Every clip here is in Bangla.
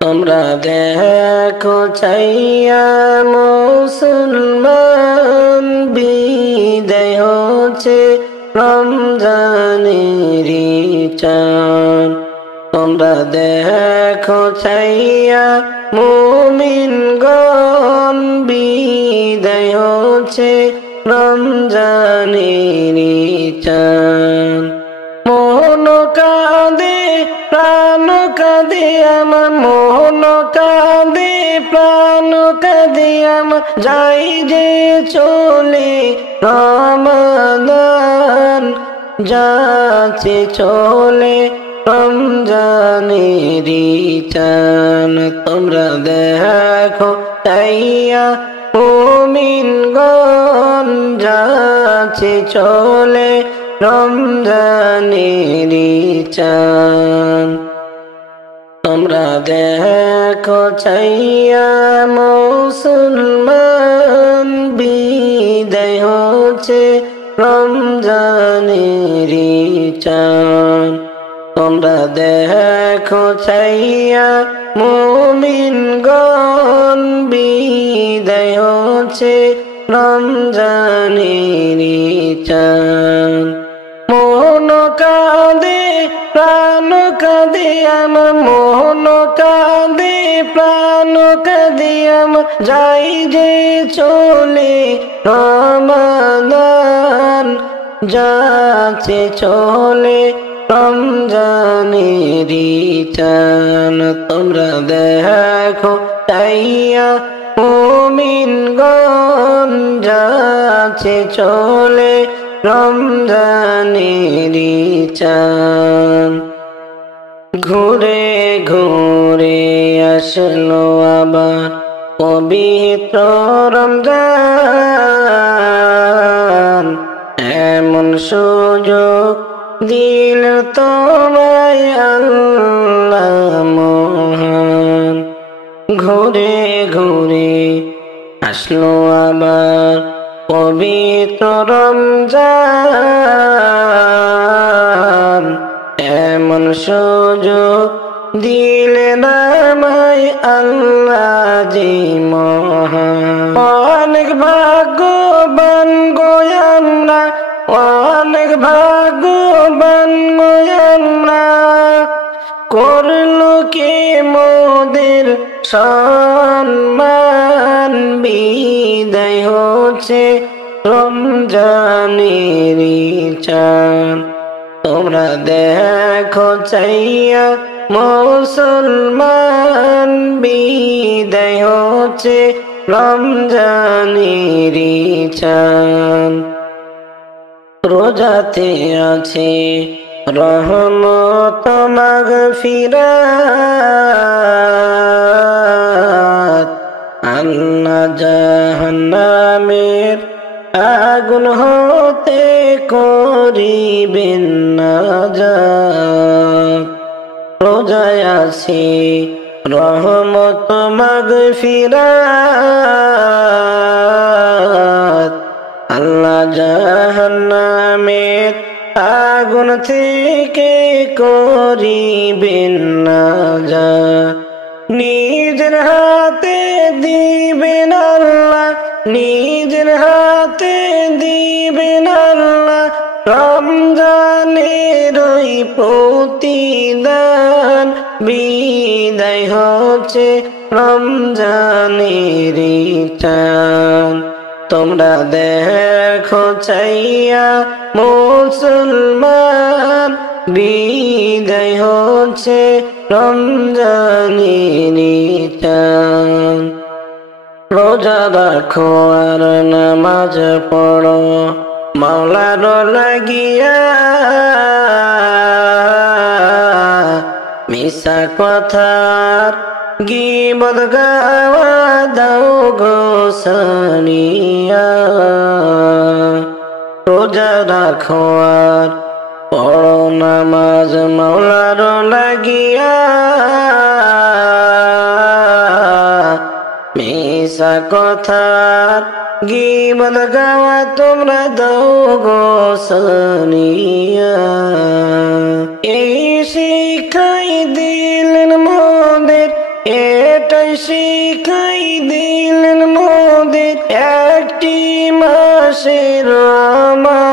তোমরা দেখো চাইয়া মুসলমান বিদায় হচ্ছে রমজানেরই চাঁদ। তোমরা দেখো চাইয়া মুমিনগণ বিদায় হচ্ছে রমজানেরই চাঁদ। মোহন কাঁদে প্রাণ কাঁদে আমার, মোহন কাঁদে প্রাণ কাঁদে আমার, যাই যে চলে রমাদান, যাচ্ছে চলে রমজানেরই চাঁদ। তোমরা দেখো চাইয়া মুমিনগণ, যাচ্ছে চলে রমজানেরই চাঁদ। তোমরা দেখো চাইয়া মুসলমান বিদায় হচ্ছে রমজানেরই চাঁদ। তোমরা দেখো চাইয়া মুমিনগণ বিদায় হচ্ছে রমজানেরই চাঁদ। মোহন কাঁদে প্রাণ কাঁদে আমার, মোহন কাঁদে প্রাণ কাঁদে আমার, যাই যে চলে রমাদান, যাচ্ছে চলে রমজানেরই চাঁদ। তোমরা দেখো চাইয়া মুমিনগণ, যাচ্ছে চলে রমজানেরই চাঁদ। ঘুরে ঘুরে আসলো আবার পবিত্র রমজান, এমন সুযোগ দিল তোমায় আল্লাহ মহান। ঘুরে ঘুরে আসলো আবার পবিত্র রমজান, এমন সুযোগ দিলেন আমায় আল্লাহ যে মহান। অনেক ভাগ্যবান গো আমরা, অনেক ভাগ্যবান গো আমরা, করলো কে মোদের সম্মান, বিদায় হচ্ছে রমজানেরই চাঁদ। তোমরা দেখো চাইয়া মুসলমান বিদায় হচ্ছে রমজানেরই চাঁদ। রোজাতে আছে রহমত মাগফিরাত, আল্লাহ জাহান্নামের আগুন হতে করিবেন নাজাত। রোজায় আছে রহমত মাগফিরাত, আল্লাহ জাহান্নামের আগুন থেকে করিবেন নাজাত। নিজের হাতে দিবেন আল্লাহ, নিজের হাতে দিবেন আল্লাহ, রমজানের ওই প্রতিদান, বিদায় হচ্ছে রমজানেরই চাঁদ। তোমরা দেখো চাইয়া মুসলমান বিদায় হচ্ছে রমজানেরই চাঁদ। রোজা রাখো আর নামাজ পড়ো মাওলার লাগিয়া, মিশা কথার গীবত গাওয়া দাও গো সানিয়া। রোজা রাখো আর পড়ো নামাজ মাওলার লাগিয়া, মিশা কথার গীবত গাওয়া তোমরা দাও গো সানিয়া। এই শিক্ষাই দিলেন মোদের, এটাই শিখাই দিলেন মোদের একটি মাসের রমাদান।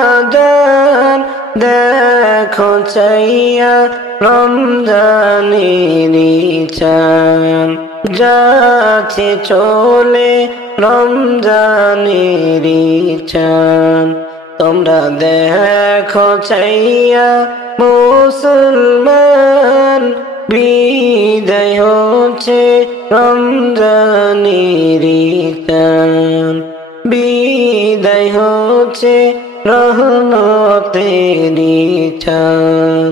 দেখো চাইয়া রমজানেরই চান, যাচ্ছে চলে রমজানেরই চান। তোমরা দেখো চাইয়া মুসলমান, বিদায় হচ্ছে রমজানেরই চান, বিদায় হচ্ছে রহমতেরই চান।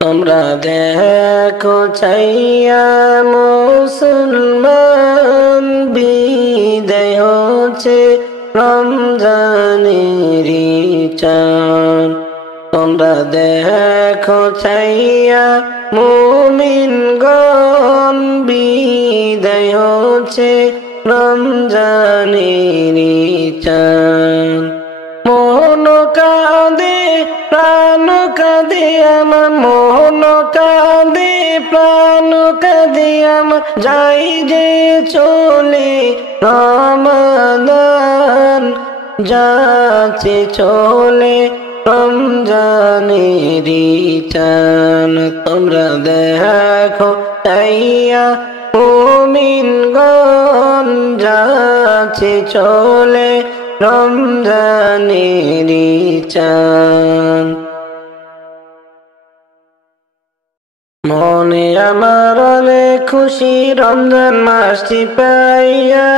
তোমরা দেখো চাইয়া মুসলমান, বিদায় হচ্ছে রমজানেরই চান। তোমরা দেখো চাইয়া মুমিনগণ, বিদায় হচ্ছে রমজানেরই চান। মোহন কাঁদে প্রাণ কাঁদে আমার, মোহন কাঁদে প্রাণ কাঁদে আমার, যাই যে চলে রমাদান, যাচ্ছে চলে রমজানেরই চান। তোমরা দেখো চাইয়া মুমিনগণ, যাচ্ছে চলে রমজানেরই চান। মনে আমার অনেক খুশি রমজান মাসটি পাইয়া,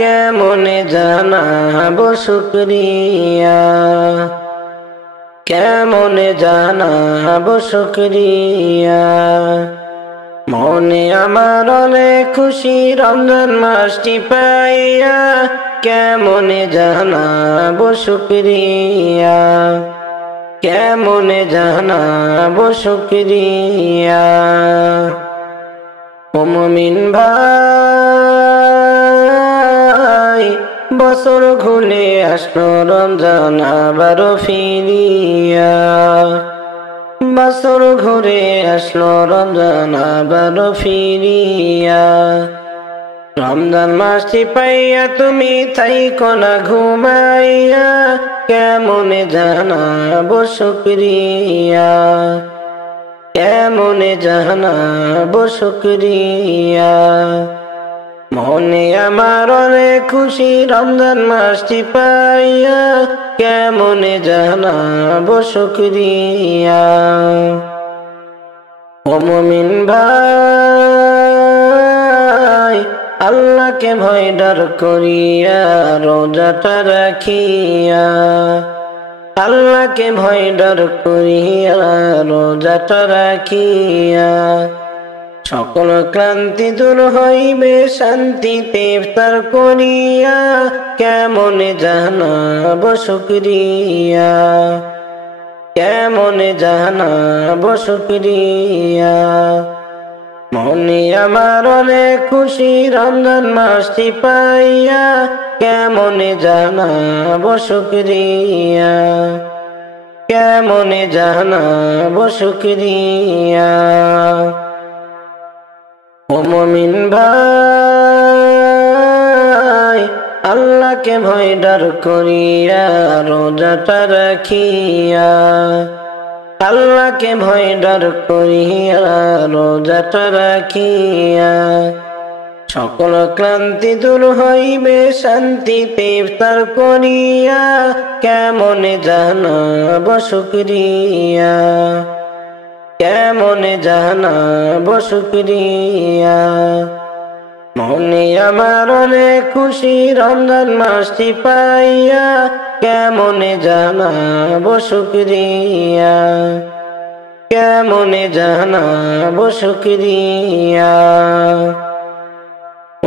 কেমনে জানাবো শুকরিয়া, কেমনে জানাবো শুকরিয়া। মনে আমার অনেক খুশি রমজান মাসটি পাইয়া, কেমনে জানাবো শুকরিয়া, কেমনে জানাবো শুকরিয়া। ও মুমিন ভাই, বছর ঘুরে আসলো রমজান আবারও ফিরিয়া, বছর ঘুরে আসলো রমজান আবারও ফিরিয়া। রমজান মাসটি পাইয়া তুমি থাইকো না ঘুমাইয়া, কেমনে জানাবো শুকরিয়া, কেমনে জানাবো শুকরিয়া। মনে আমার অনেক খুশি রমজান মাসটি পাইয়া, কেমনে জানাবো শুকরিয়া। ও মুমিন ভাই, আল্লাহকে ভয় ডর করিয়া রোজাটা রাখিয়া, আল্লাহকে ভয় ডর করিয়া রোজাটা রাখিয়া। সকল ক্লান্তি দূর হইবে শান্তিতে ইফতার করিয়া, কেমনে জানাবো শুকরিয়া, কেমনে জানাবো শুকরিয়া। মনে আমার অনেক খুশি রমজান মাসটি পাইয়া, কেমনে জানাবো শুকরিয়া, কেমনে জানাবো শুকরিয়া। ও মুমিন ভাই, আল্লাহকে ভয় ডর করিয়া রোজাটা রাখিয়া, আল্লাহকে ভয় ডর করিয়া রোজাটা রাখিয়া। সকল ক্লান্তি দূর হইবে শান্তিতে ইফতার করিয়া, কেমনে জানাবো শুকরিয়া, কেমনে জানাবো শুকরিয়া। মনে আমার অনেক খুশি রমজান মাসটি পাইয়া, কেমনে জানাবো শুকরিয়া, কেমনে জানাবো শুকরিয়া।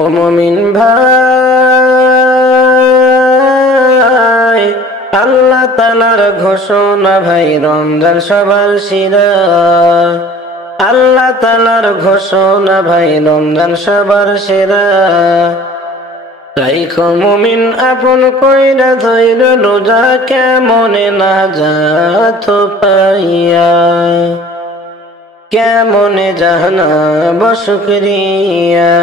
ও মুমিন ভাই, আল্লাহ তাআলার ঘোষণা ভাই রমজান সবার সেরা, আল্লাহ তাআলার ঘোষণা ভাই রমজান সবার সেরা। রাইখো মুমিন আপন কইরা ধইর রোজা, কেমনে নাজাত পাইয়া, কেমনে জানাবো শুকরিয়া।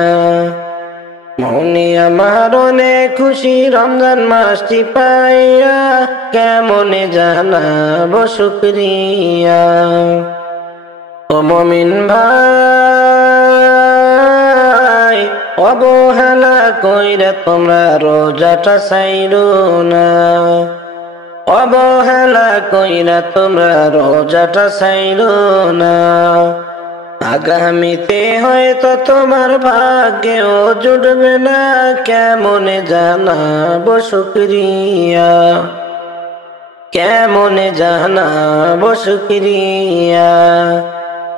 মনে আমার অনেক খুশি রমজান মাসটি পাইয়া, কেমনে জানাবো শুকরিয়া। ও মুমিন ভাই, অবহেলা কইরা তোমরা রোজাটা ছাইরো না, অবহেলা কইরা তোমরা রোজাটা ছাইরো না। আগামীতে হয়তো তোমার ভাগ্যেও জুটবে না, কেমনে জানাবো শুকরিয়া, কেমনে জানাবো শুকরিয়া।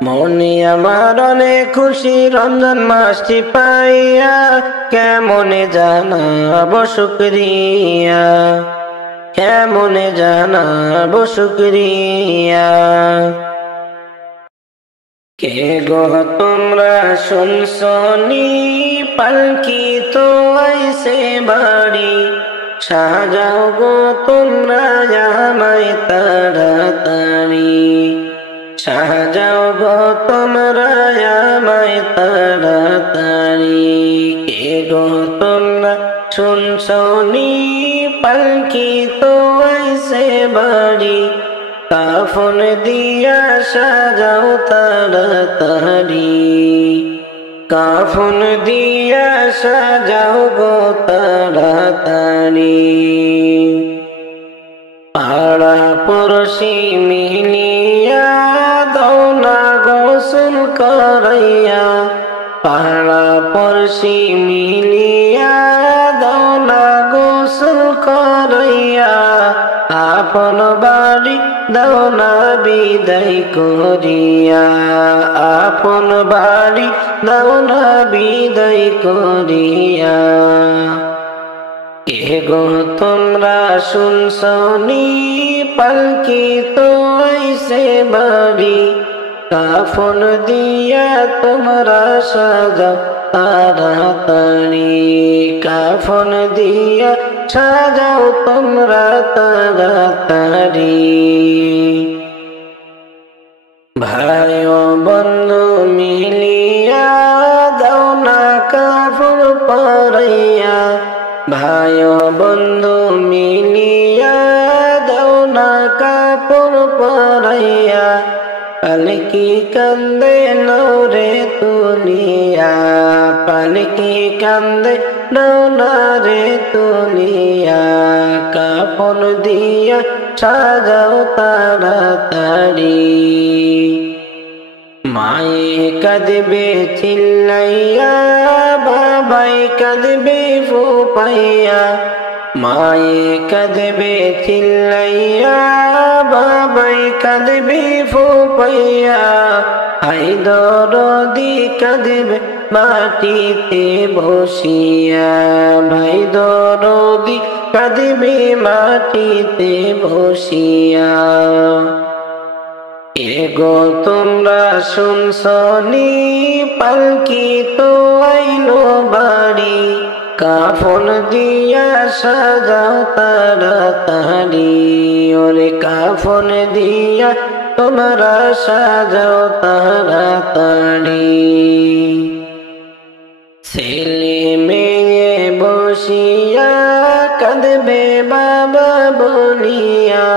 মনে আমার অনেক খুশি রমজান মাসটি পাইয়া, কেমনে জানাবো শুকরিয়া, কেমনে জানাবো শুকরিয়া। কে গো তোমরা শুনছনি পালকি তো আইছে বাড়ি, সাজাও গো তোমরা আমায় তাড়াতাড়ি, সাজাও গো তোমরা আমায় তাড়াতাড়ি। কে গো তোমরা শুনছনি পালকি তো আইছে বাড়ি, কাফন দিয়া সাজাও তাড়াতাড়ি, কাফন দিয়া সাজাও গো তাড়াতাড়ি। পাড়া পড়শি মিলিয়া দাও না গোসল করাইয়া, পাড়া পড়শি মিলিয়া দাও না গোসল করাইয়া। আপন বাড়ি দাও না বিদায় করিয়া, আপন বাড়ি দাও না বিদায় করিয়া। কে গো তোমরা শুনছনি পালকি তো আইছে বাড়ি, কাফন দিয়া তোমরা সাজাও তাড়াতাড়ি, কাফন দিয়া সাজাও তোমরা তাড়াতাড়ি। ভাই ও বন্ধু মিলিয়া দাও না কাফন পরাইয়া, ভাই ও বন্ধু মিলিয়া দাও না কাপড় পরাইয়া। পালকি কান্দে নৌরে তুলিয়া, পালকি কান্দে নৌরে তুলিয়া। কাপন দিয়া সাজাও তাড়াতাড়ি, মায়ে কাঁদবে চিল্লাইয়া, বাবাই কাঁদবে ফুপাইয়া। মায়ে কাঁদবে চিল্লাইয়া, বাবাই কাঁদবে ফুপাইয়া। হাই দরদি কাঁদবে মাটিতে বসিয়া, ভাই দরদি কাঁদবে মাটিতে বসিয়া। এগো তোমরা শুনছনি পালকি তো আইলো বাড়ি, কাফন দিয়া সাজাও তাড়াতাড়ি। ওরে কাফন দিয়া তোমরা সাজাও তাড়াতাড়ি। ছেলে মেয়ে বসিয়া কাঁদবে বাবা বলিয়া,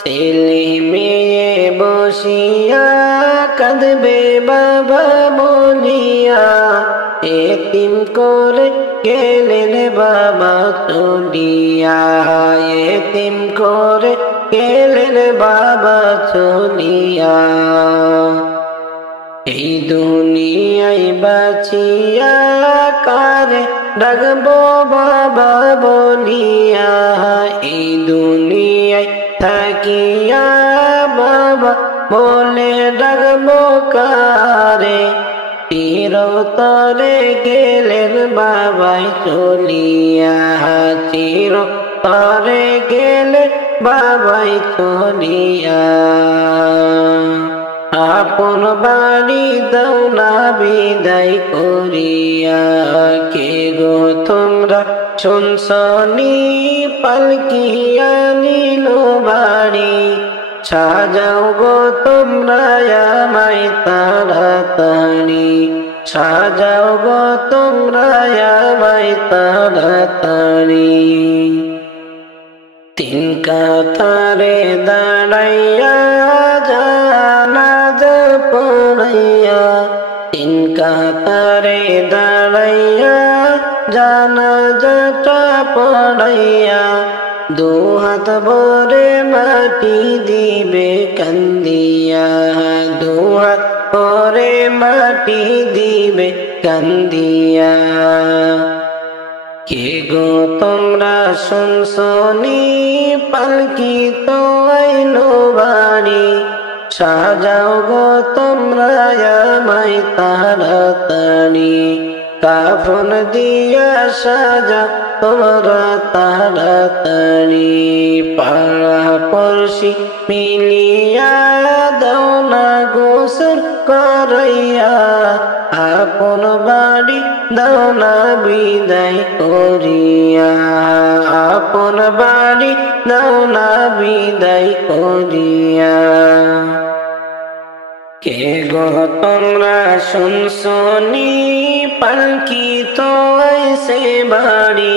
ছেলে মেয়ে বসিয়া কাঁদবে বাবা বলিয়া। এতিম করে গেলেন বাবা চলিয়া, এতিম করে গেলেন বাবা চলিয়া। এই দুনিয়ায় বাঁচিয়া কারে ডাকবো বাবা বলিয়া, এই দুনিয়ায় থাকিয়া বাবা বলে ডাকবো কারে। চিরতরে গেলেন বাবাই চলিয়া, চিরতরে গেলেন বাবাই চলিয়া। আপন বাড়ি দাও না বিদায় করিয়া। কে গো তোমরা শুনছনি পালকি আনিল বাড়ি, সাজাও গো তোমরা আমায় তাড়াতাড়ি সাজাও গো তোমরা আমায় তাড়াতাড়ি তিন কাতারে দাঁড়াইয়া জানাজা পড়াইয়া তিন কাতারে দাঁড়াইয়া জানাজাটা পড়াইয়া দু হাত ভরে মাটি দিবে কান্দিয়া দু হাত ভরে মাটি দিবে কান্দিয়া কে গো তোমরা শুনছনি পালকি তো আইলো বাড়ি সাজাও গো তোমরা আমায় তাড়াতাড়ি কাফন দিয়া সাজা তোমরা তাড়াতাড়ি পাড়া পড়শি মিলিয়া দাও না গোসল করাইয়া আপন বাড়ি দাও না বিদায় করিয়া আপন বাড়ি দাও না বিদায় করিয়া কে গো তোমরা শুনছনি পালকি তো আইছে বাড়ি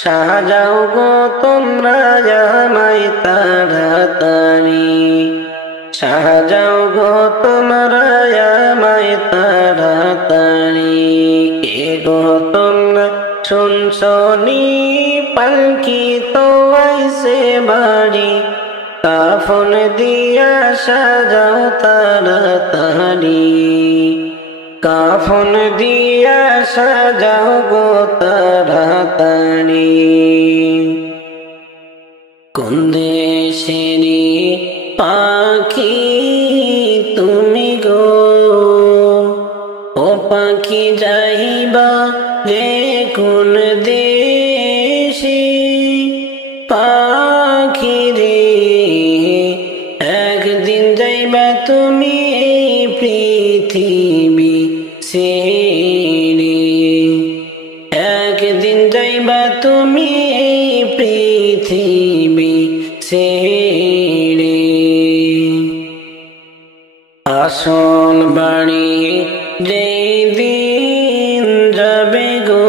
সাজাও গো তোমরা আমায় তাড়াতাড়ি সাজাও গো তোমরা আমায় তাড়াতাড়ি কে গো তোমরা শুনছনি পালকি তো আইছে বাড়ি কাফন দিয়া সাজাও তাড়াতাড়ি কাফন দিয়া সাজাও গো তাড়াতাড়ি কোন দেশেরি পাখি তুমি গো ও পাখি যাইবা রে কোন দেশে পাখি রে একদিন যাইবা তুমি এই পৃথিবী ছেড়ে একদিন যাইবা তুমি এই পৃথিবী ছেড়ে আসল বাড়ি যেদিন যাবে গো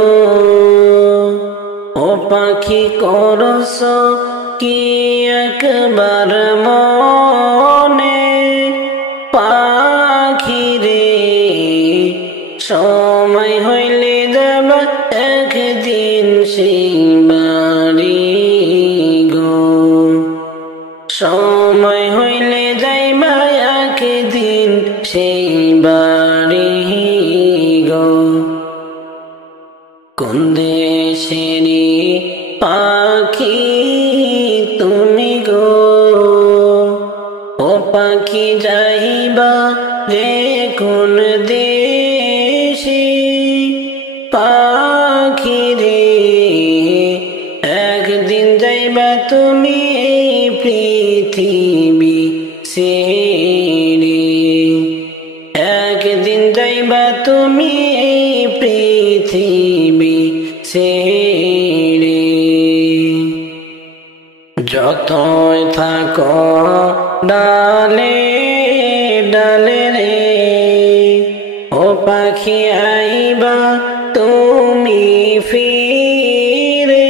ও পাখি করছ কি একবার মনে পাখি রে সময় হইলে যাবা একদিন সেই বাড়ি গো সময় হইলে যাইবা একদিন সেই বাড়ি গো কোন দেশেরি পাখি তুমি গো ও পাখি যাইবা রে কোন দেশে পাখি রে একদিন যাইবা তুমি এই পৃথিবী ছেড়ে একদিন যাইবা তুমি এই পৃথিবী ছেড়ে যতই থাকো ডালে ডালে রে ও পাখি আইবা তুমি ফিরে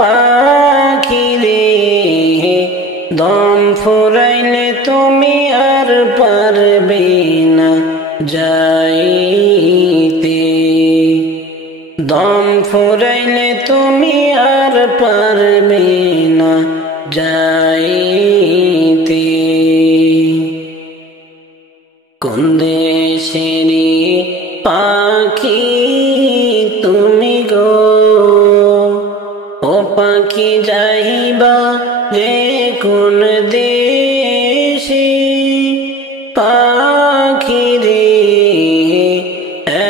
পাখি রে দম ফুরাইলে তুমি আর পারবে না যাইতে দম ফুরাইলে তুমি আর পারবে না যাইতে কোন দেশেরি পাখি তুমি গো ও পাখি যাইবা রে কোন দেশে পাখি রে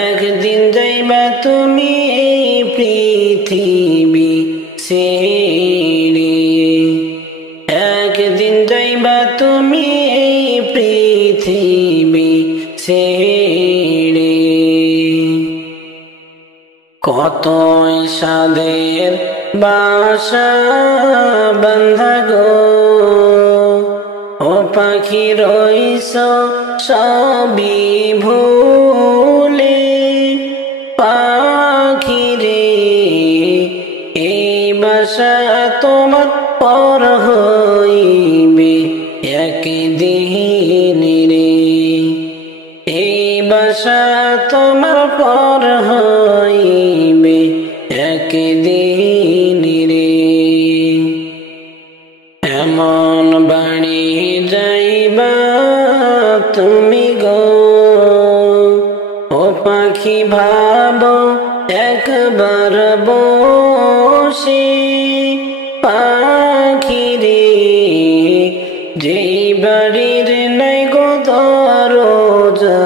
একদিন যাইবা তুমি এই পৃথিবী ছেড়ে একদিন যাইবা তুমি এই পৃথিবী ছেড়ে কতই সাদের বাসা বাঁধা গো পাখি রইস সবই ভুলে পাখি রে এই বাসা তোমার পর হইবে একদিন রে এই বাসা তোমার পর হইবে একদিন রে এমন বাণী যাইবা তুমি গো ও পাখি ভাবো একবার বসে পাখি রে যেই বাড়ির নাই গো দরজা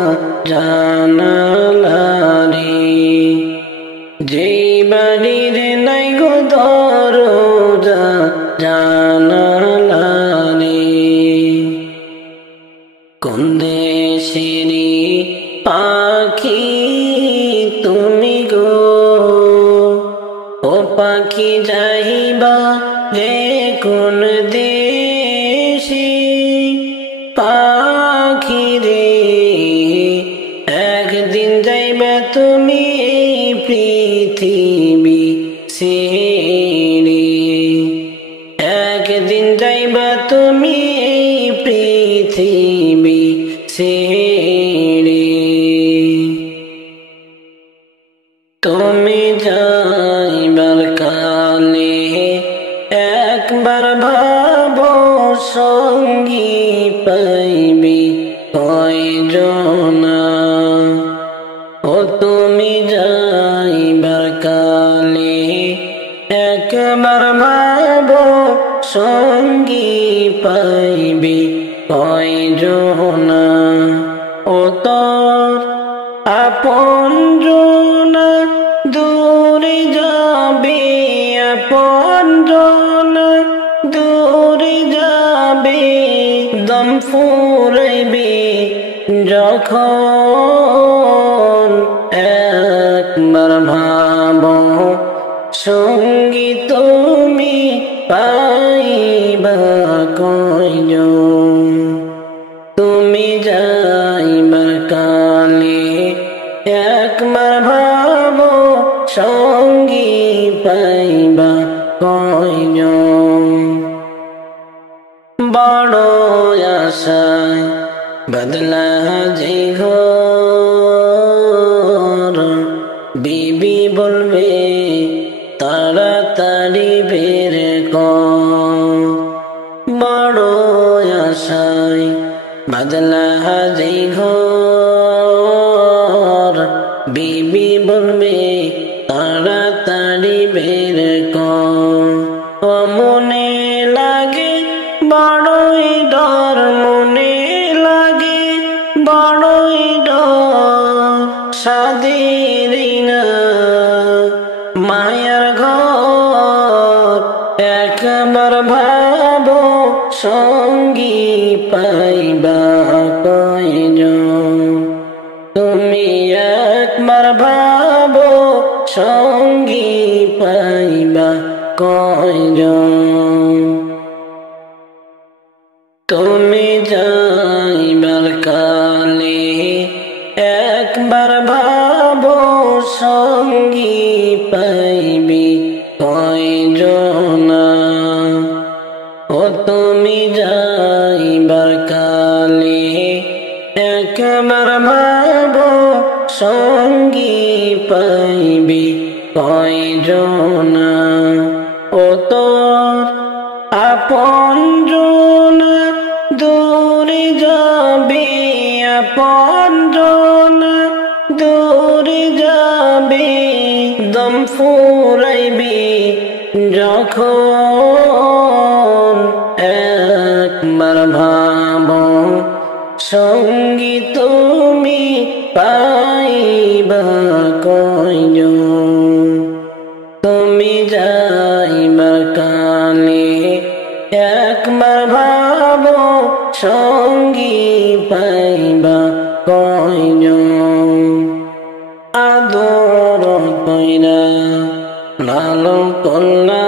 জানালা রে যেই বাড়ির নাই গো দরজা জানালা রে কোন দেশেরি পাখি তুমি গো ও পাখি যাইবা রে কোন দেশে পাখি রে একদিন যাইবা তুমি এই পৃথিবী ছেড়ে একদিন যাইবা তুমি এই পৃথিবী ছেড়ে তুমি যাইবার কালে একবার ভাবো সঙ্গী পাইবি কয়জনা ও তুমি যাইবার কালে একবার ভাবো সঙ্গী পাইবি কয়জনা ও তোর আপন জনা দূরে যাবে আপন জনা দূরে যাবে দম ফুরাইবে যখন একবার ভাবো সঙ্গী তুমি পাইবা কয়জন তুমি যাইবার কালে একবার ভাবো সঙ্গী পাইবা কয়জন বড় আশায় বদলা যে ঘর বিবি বলবে তাড়াতাড়ি বের কর বড় আশায় বদলা যে ঘর বিবি বলবে তাড়াতাড়ি বের কর ও মনে লাগে বড়ই ডর মনে লাগে বড়ই ডর সাদের না মায়ার ঘর একবার ভাবো সঙ্গী পাইবা কয়জন তুমি একবার ভাবো সঙ্গী পাইবা কয়জন তুমি যাইবার কালে একবার ভাবো সঙ্গী পাইবি কয়জনা ও তুমি যাইবার কালে একবার ভাবো সঙ্গী পাইবি কয়জনা ও তোর আপন জনা দূরে যাবে আপন জনা দূরে যাবে দম ফুরাইবে যখন একবার ভাবো সঙ্গী তুমি পাইবা কয়জন তুমি যাইবার কালে একবার ভাবো সঙ্গী পাইবা কয়জন আদর কইরা লালন করলাম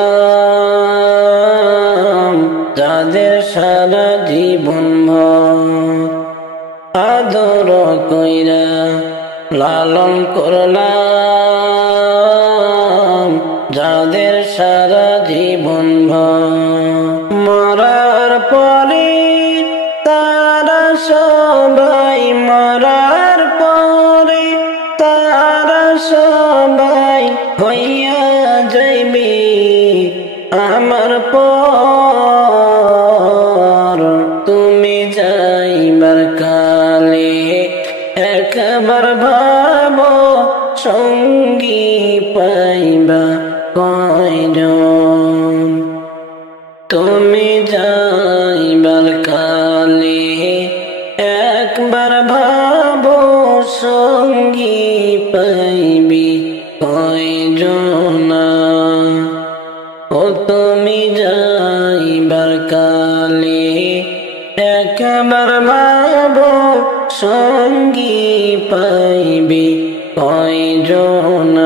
যাদের সারা জীবন করলাম যাদের সারা জীবন মরার পরে তারা সবাই মরার পরে তারা সবাই হইয়া যাইবে আমার পর। তুমি যাইবার কালে একবার ভাবো সঙ্গী পাইবা কয়জন। তুমি যাইবার কালে একবার ভাবো সঙ্গী পাইবি কয়জন। ও তুমি যাইবার কালে একবার ভাবো সঙ্গী পাইবি কয়জন।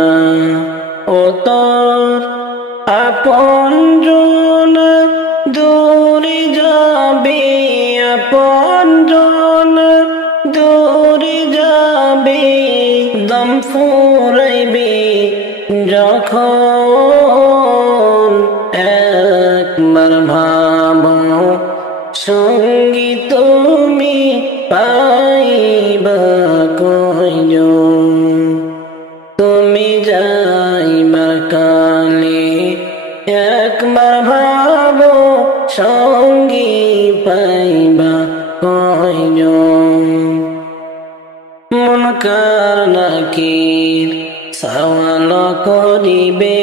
ও তোর আপনজন দূরে যাবে আপনজন দূরে যাবে দম ফুরাইবে যখন। একবার ভাবো সঙ্গী তুমি পাইবা কয়জন। তুমি যাইবার কালে একবার ভাবো সঙ্গী পাইবা কয়জন। মুনকার নাকির সওয়াল করিবে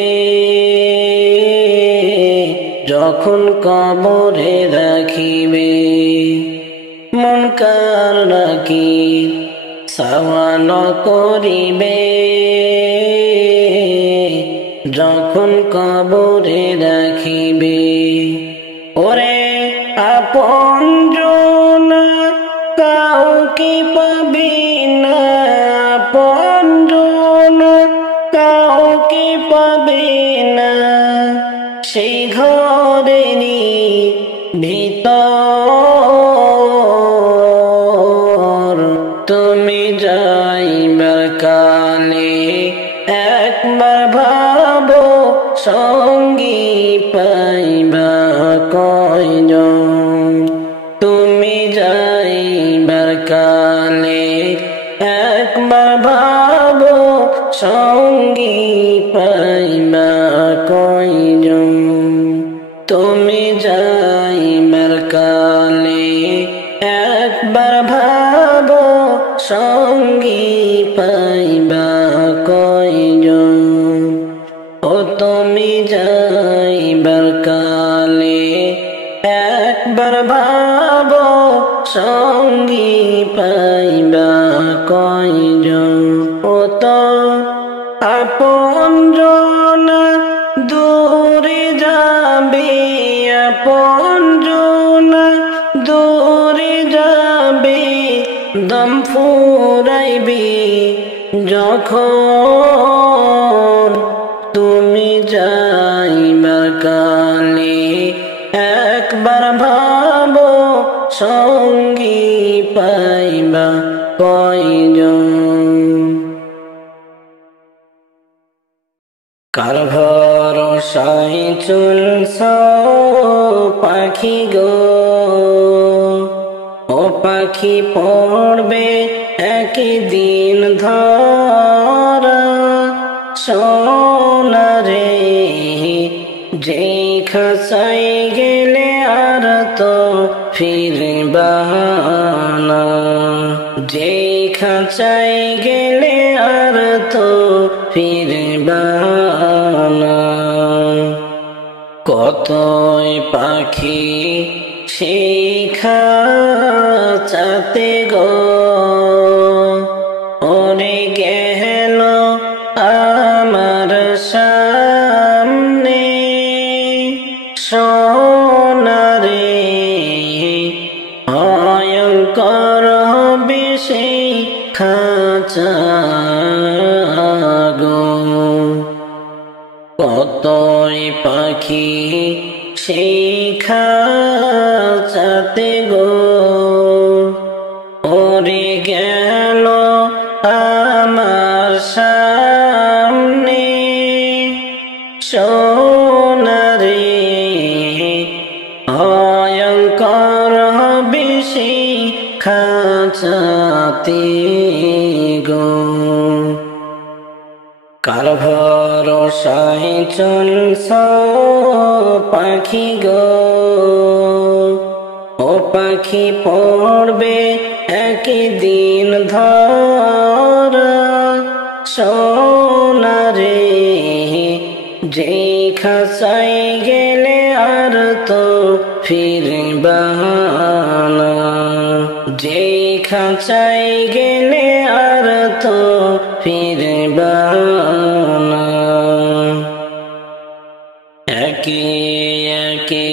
যখন কবরে রাখিবে। মুনকার নাকির সওয়াল করিবে যখন কবরে রাখিবে। ওরে আপনজন কাউকে পাবি না আপনজন কাউকে পাবে না সেই ঘরেরই ভিতর। তুমি যাইবার কালে একবার ভাবো সঙ্গী পাইবা কয়জন। তুমি যাইবার কালে একবার ভাবো সঙ্গী পাইবা কয়জন। তুমি যাইবার কালে একবার ভাবো সঙ্গী পাইবা কয়জন। ও তুমি যাইবার কালে একবার ভাবো সঙ্গী পাইবা কয়জন। ও তো আপনজন দূরে যাবে আপনজন দূরে যাবে দম ফুরাইবে যখন। তুমি যাইবার কালে একবার ভাবো সঙ্গী পাইবা কয়জন। কার ভরসায় চলছ পাখি গো ও পাখি পড়বে একদিন ধরা সোনারে। যেই খাঁচাই গেলে আর তো ফিরবা না যেই খাঁচাই গেলে আর তো ফিরবা না। কতই পাখি সেই খাঁচাতে গো ওরে গেল আমার সামনে সোনারে। ভয়ঙ্কর হবে সেই খাঁচা গো। কতই পাখি সেই খাঁচাতে গো ওরে গেল আমার সামনে সোনারে ভয়ঙ্কর বেশি খাঁচাতে গো কার ভরসায় চলছ পাখি গো ও পাখি পড়বে একদিন ধরা সোনারে যে খাঁচায় গেলে আর তো ফিরবা না যে খাঁচায় গেলে আর তো ফিরবা না একে একে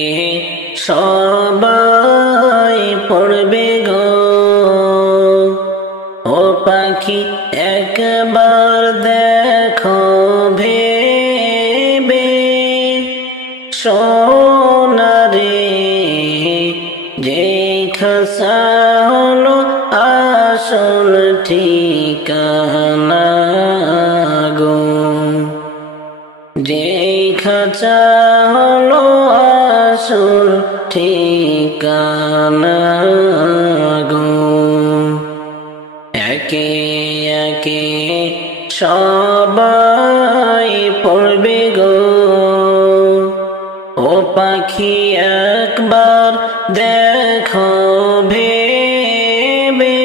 সবাই পড়বে গো ও পাখি একবার দেখো ভেবে সোনারে যে খাঁচা হলো আসল ঠিকানা গো যে খাঁচা হলো আসল ঠিকানা গো একে একে সবাই পড়বে গো ও পাখি একবার দেখো ভেবে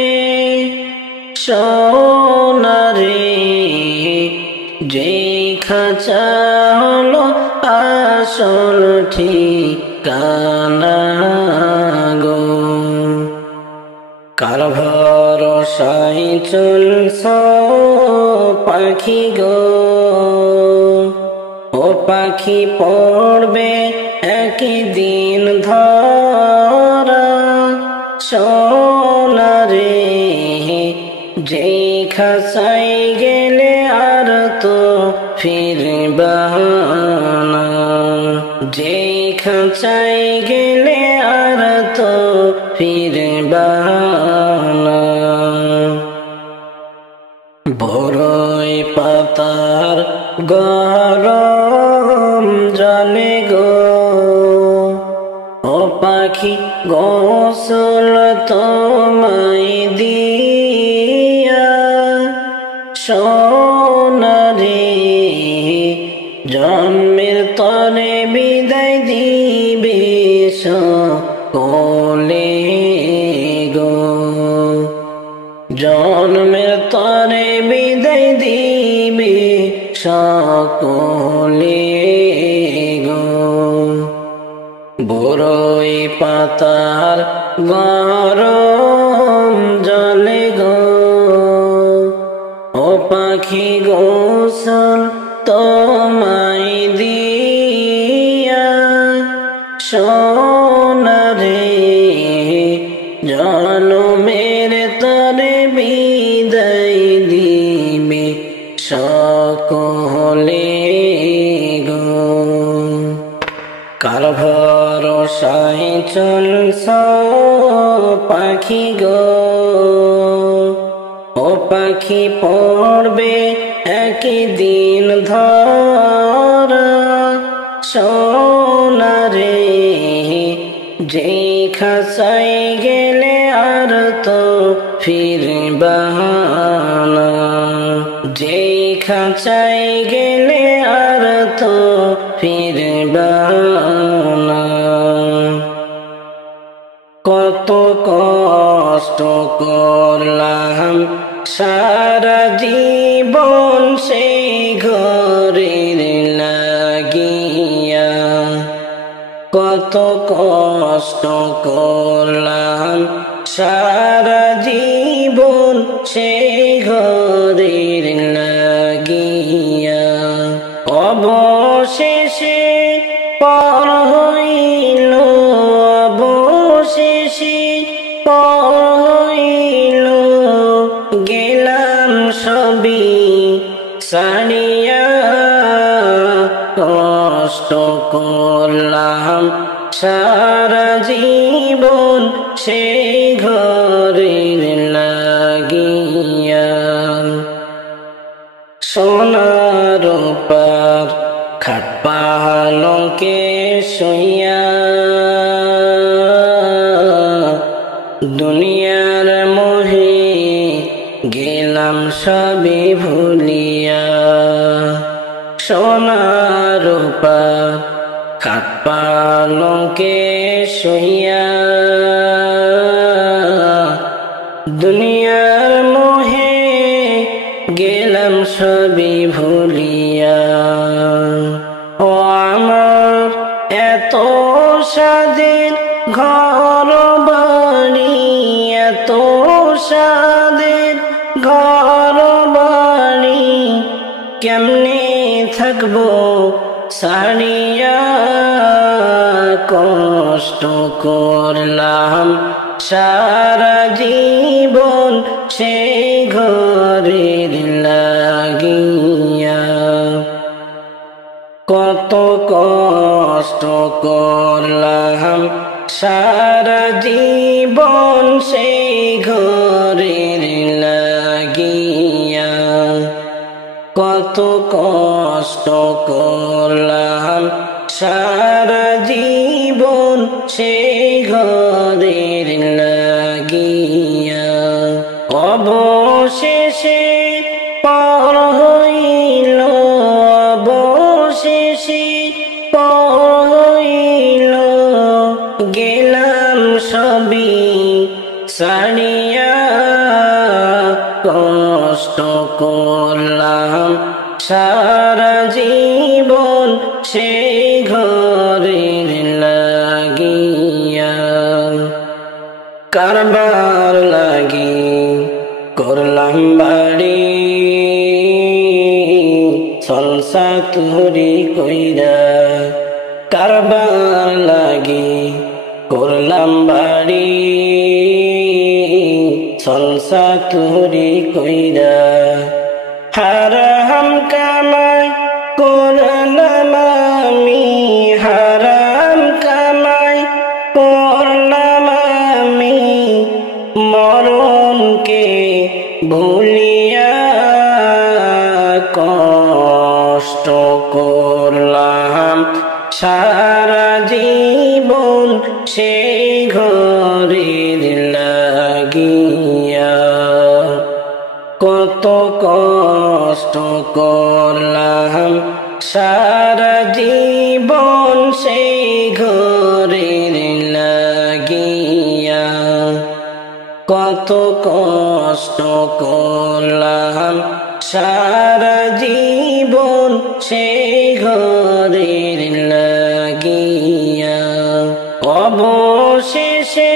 সোনারে যে খাঁচা হলো আসল ঠিকানা গো কার ভরসায় চলছ পাখি গো ও পাখি পড়বে একদিন ধরা সোনারে যে খাঁচায় গেলে আর তো ফিরবা না যে খাঁচায় গেলে আর তো ফিরবা না বড়ই পাতার গরম জলে গো ও পাখি গোসল তোমায় দিয়া সোনারে জন্মের তরে বিদায় দিবে সকলে গো জন্মের তরে বিদায় দিবে সকলে গো বড়ই পাতার গরম জলে গো ও পাখি গোসল তোমায় দিয়া সোনারে জন্মের তরে বিদায় দিবে সকলে গো কার ভরসায় চলছ পাখি গো ও পাখি পড়বে একদিন ধরা সোনারে যে খাঁচায় গেলে আর তো ফিরবা না যে খাঁচায় গেলে আর তো ফিরবা না কত কষ্ট করলাম সারা জীবন সেই ঘরের লাগিয়া কত কষ্ট করলাম সারা জীবন সেই ঘরের লাগিয়া অবশেষে পর হইল অবশেষে পর হইল গেলাম সবই সারিয়া কষ্ট করলাম সারা জীবন সেই ঘরের লাগিয়া সোনার রূপার খাট পালঙ্কে শুইয়া দুনিয়ার মোহে গেলাম সবই ভুলিয়া। সোনার রূপার খাট পালঙ্কে শুইয়া দুনিয়ার মোহে গেলাম সবই ভুলিয়া। ও আমার এত স্বাদের ঘর বাড়ি, এত স্বাদের ঘর বাড়ি, কেমনে থাকবো ছাড়িয়া? কষ্ট করলাম সারা জীবন সেই ঘরের লাগিয়া। কত কষ্ট করলাম সারা জীবন সেই ঘরের লাগিয়া। কত কষ্ট করলাম সারা জীবন সেই ঘরের লাগিয়া। অবশেষে পর হইল, অবশেষে পর হইল, গেলাম সবই ছাড়িয়া। কষ্ট করলাম সারা জীবন সেই ঘরের লাগিয়া। কারবার লাগি করলাম বাড়ি, সলসা তুরি কইরা। কারবার লাগি করলাম বাড়ি, সলসা তুরি কইরা। হারাম কামাই করলাম আমি, হারাম কামাই করলাম আমি, মরণকে ভুলিয়া। কষ্ট করলাম সারা জীবন সেই ঘরের লাগিয়া। কত কষ্ট করলাম সারা জীবন সেই ঘরের লাগিয়া। কত কষ্ট করলাম সারা জীবন সেই ঘরের লাগিয়া। অবশেষে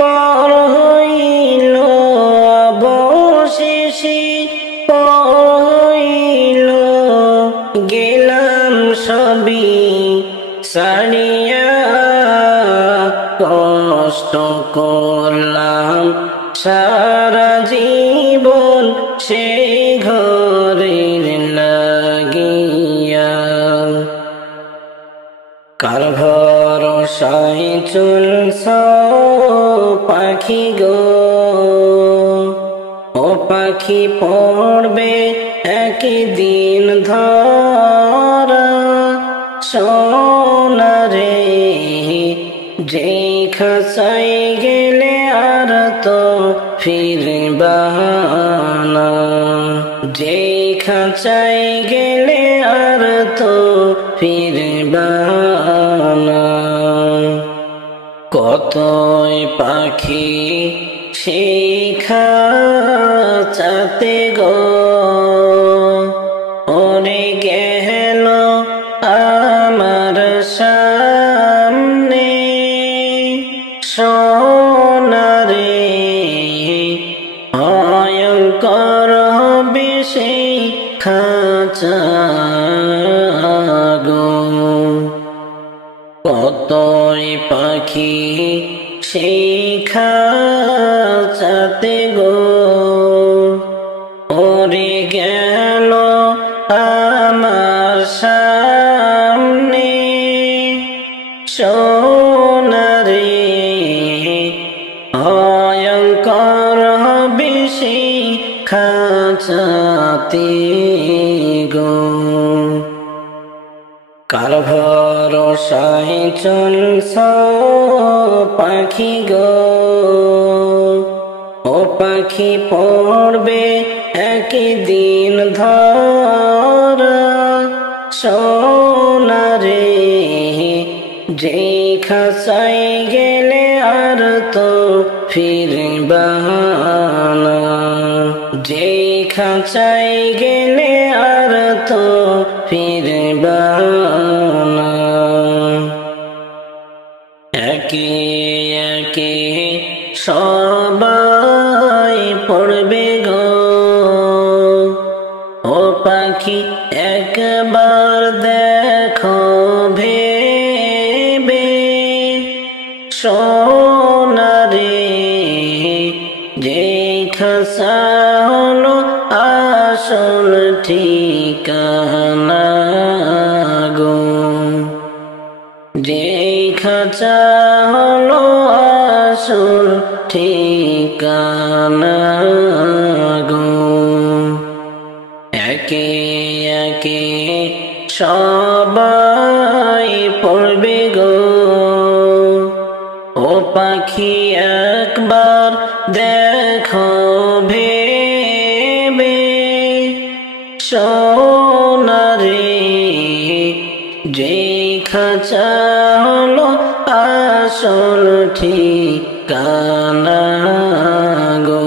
পর হইল, অবশেষে পর হইল, গেলাম সবই ছাড়িয়া। কষ্ট করলাম সারা জীবন সেই ঘরের লাগিয়া। কার ভরসায় চলছ পাখি গো, ও পাখি পড়বে একদিন ধরা। সোনারে যেই খাঁচাই গেলে আর তো ফিরবা না, যেই খাঁচাই গেলে আর তো ফিরবা না। কতই পাখি সেই খাঁচাতে গো, ওরে গেল আমার সামনে। সোনারে ভয়ঙ্কর হবে সেই খাঁচা গো। কতই পাখি সেই খাঁচাতে গো, ওরে গেল আমার সামনে। সোনারে ভয়ঙ্কর হবে সেই খাঁচা নাতি গো। কার ভরসায় চলছ পাখি গো, ও পাখি পড়বে একদিন ধরা সোনারে, যেই খাঁচায় গেলে আর তো ফিরবা না, যেই খাঁচায় গেলে আর তো ফিরবা না। একে একে সবাই পড়বে গো, ও পাখি একবার দেখো ভেবে সোনারে, যেই খাঁচা হলো আসল ঠিকানা গো, যেই খাঁচা হলো আসল ঠিকানা গো। একে একে সবাই পড়বে গো, ও পাখি একবার দেখো ভেবে সোনারে, যেই খাঁচা হলো আসল ঠিকানা গো।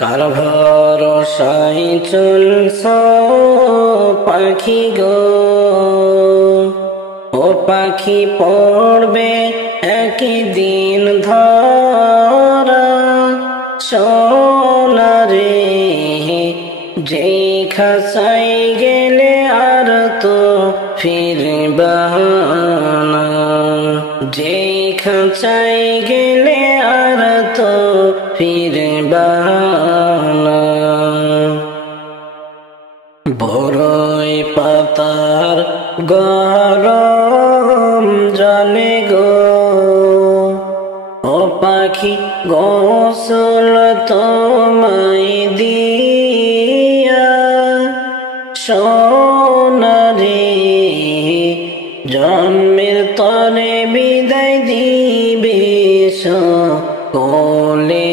কার ভরসায় চলছ পাখি গো, ও পাখি পড়বে একদিন ধরা সোনারে, যেই খাঁচায় গেলে আর তো ফিরবা না, যেই খাঁচায় গেলে আর তো ফিরবা না। বড়ই পাতার গরম জলে গো, ও পাখি গোসল তোমায় দিয়া সোনারে, জন্মের তরে বিদায় দিবে সকলে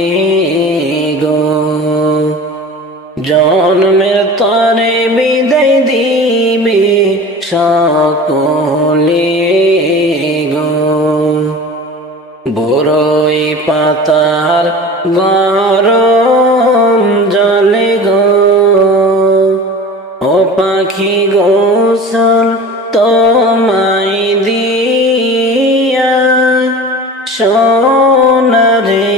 গো, জন্মের তরে বিদায় দিবে সকলে গো। বড়ই পাতার গরম জলে গো, ও পাখি গোসল তোমায় দিয়া সোনারে,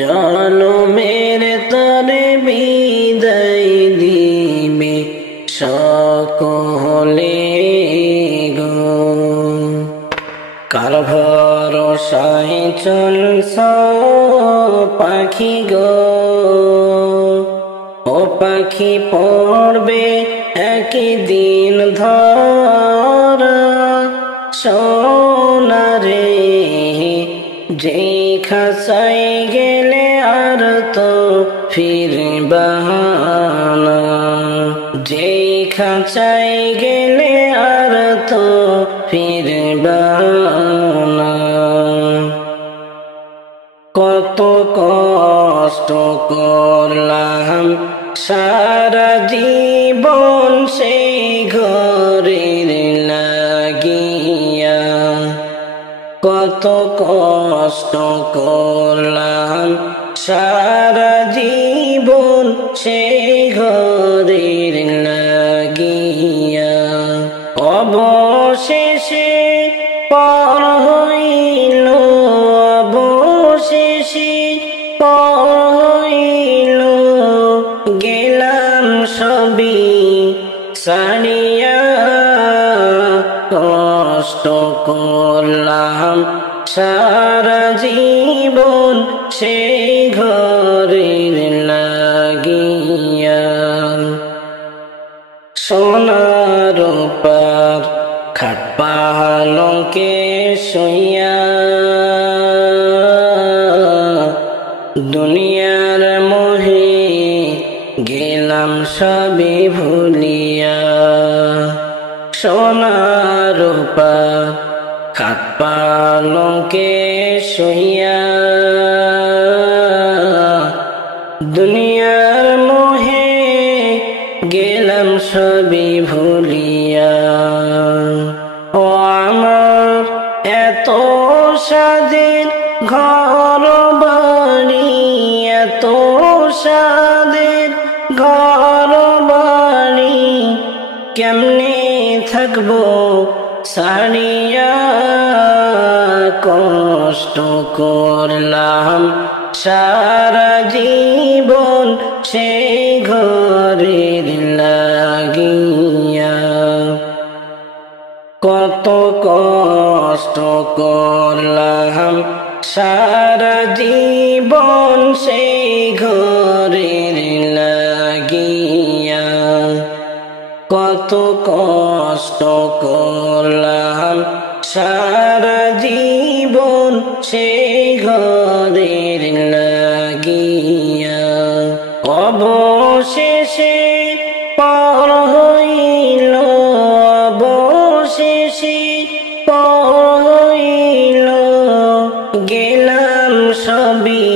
জনমের তরে বিদায় দিবে সকলে গো। কার ভরসায় চলছ পাখি গো, ও পাখি পড়বে একদিন ধরা সোনারে, যেই খাঁচায় গেলে আর তো ফিরবা না, যেই খাঁচায় গেলে আর তো ফিরবা না। কত কষ্ট করলাম সারা জীবন সেই ঘরের লাগিয়া, কত কষ্ট করলাম সারা জীবন সেই ঘরের লাগিয়া, অবশেষে পর হইল, অবশেষে পর হইল, গেলাম সবই ছাড়িয়া, কষ্ট করলাম সারা জীবন সেই ঘরের লাগিয়া, সোনার রূপার খাট পালঙ্কে শুইয়া, দুনিয়ার মোহে গেলাম সবই ভুলিয়া। সোনা রূপা খাট পালঙ্কে শুইয়া দুনিয়ার মোহে গেলাম সবই ভুলিয়া। ও আমার এত সাদের ঘর বাড়ি, এত সাদের ঘর বাড়ি, কেমনে থাকবো সারিয়া। কষ্ট করলাম সারা জীবন সেই ঘরের লাগিয়া। কত কষ্ট করলাম সারা জীবন সেই ঘরের লাগিয়া। কত কষ্ট করলাম সারা জীবন সেই ঘরের লাগিয়া। অবশেষে পর হইল, অবশেষে পর হইল, গেলাম সবই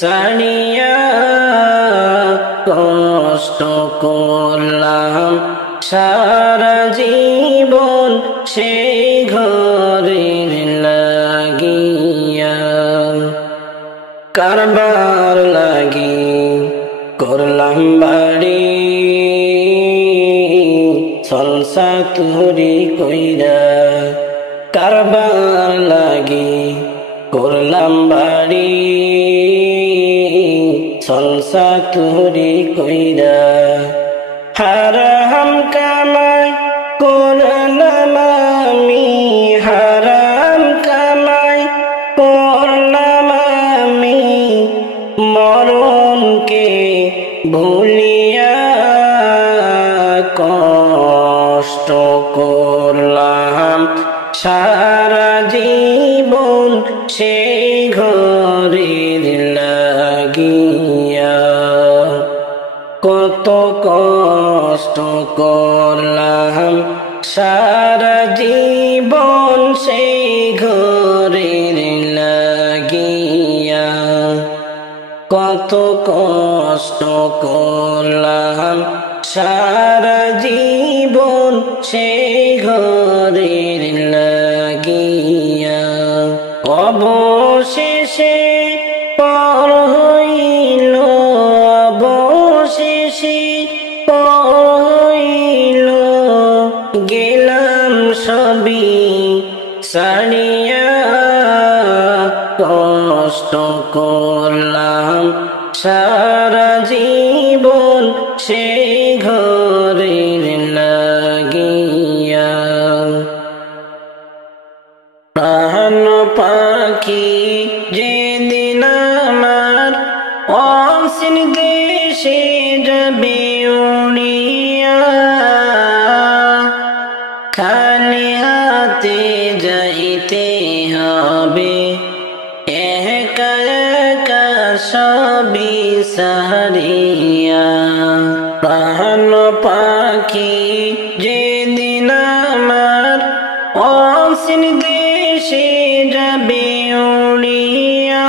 সারিয়া। কষ্ট করলাম সারা জীবন সেই ঘরের লাগিয়া। কারবার লাগি করলাম বাড়ি, সলসা তুরি কইরা। কারবার লাগি করলাম বাড়ি, সলসা তুরি কইরা। হারাম কামাই করলাম আমি, হারাম কামাই করলাম আমি, মরণকে ভুলিয়া। কষ্ট করলাম সারা জীবন সেই ঘরের লাগিয়া। কত কষ্ট করলাম সারা জীবন সেই ঘরের লাগিয়া। কত কষ্ট করলাম সারা জীবন সেই ঘরের লাগিয়া। অবশেষে পর হইল, অবশেষে পর হইল, গেলাম সবই সারিয়া। কষ্ট করলাম সারা জীবন সেই ঘরের লাগিয়া। প্রাণ পাখি যেদিন আমার অসীম দেশে যাবে উড়িয়া, খালি হাতে যাইতে হবে, একা একা সবই সারিয়া। প্রাণ পাখি যেদিন আমার অসীম দেশে যাবে উড়িয়া,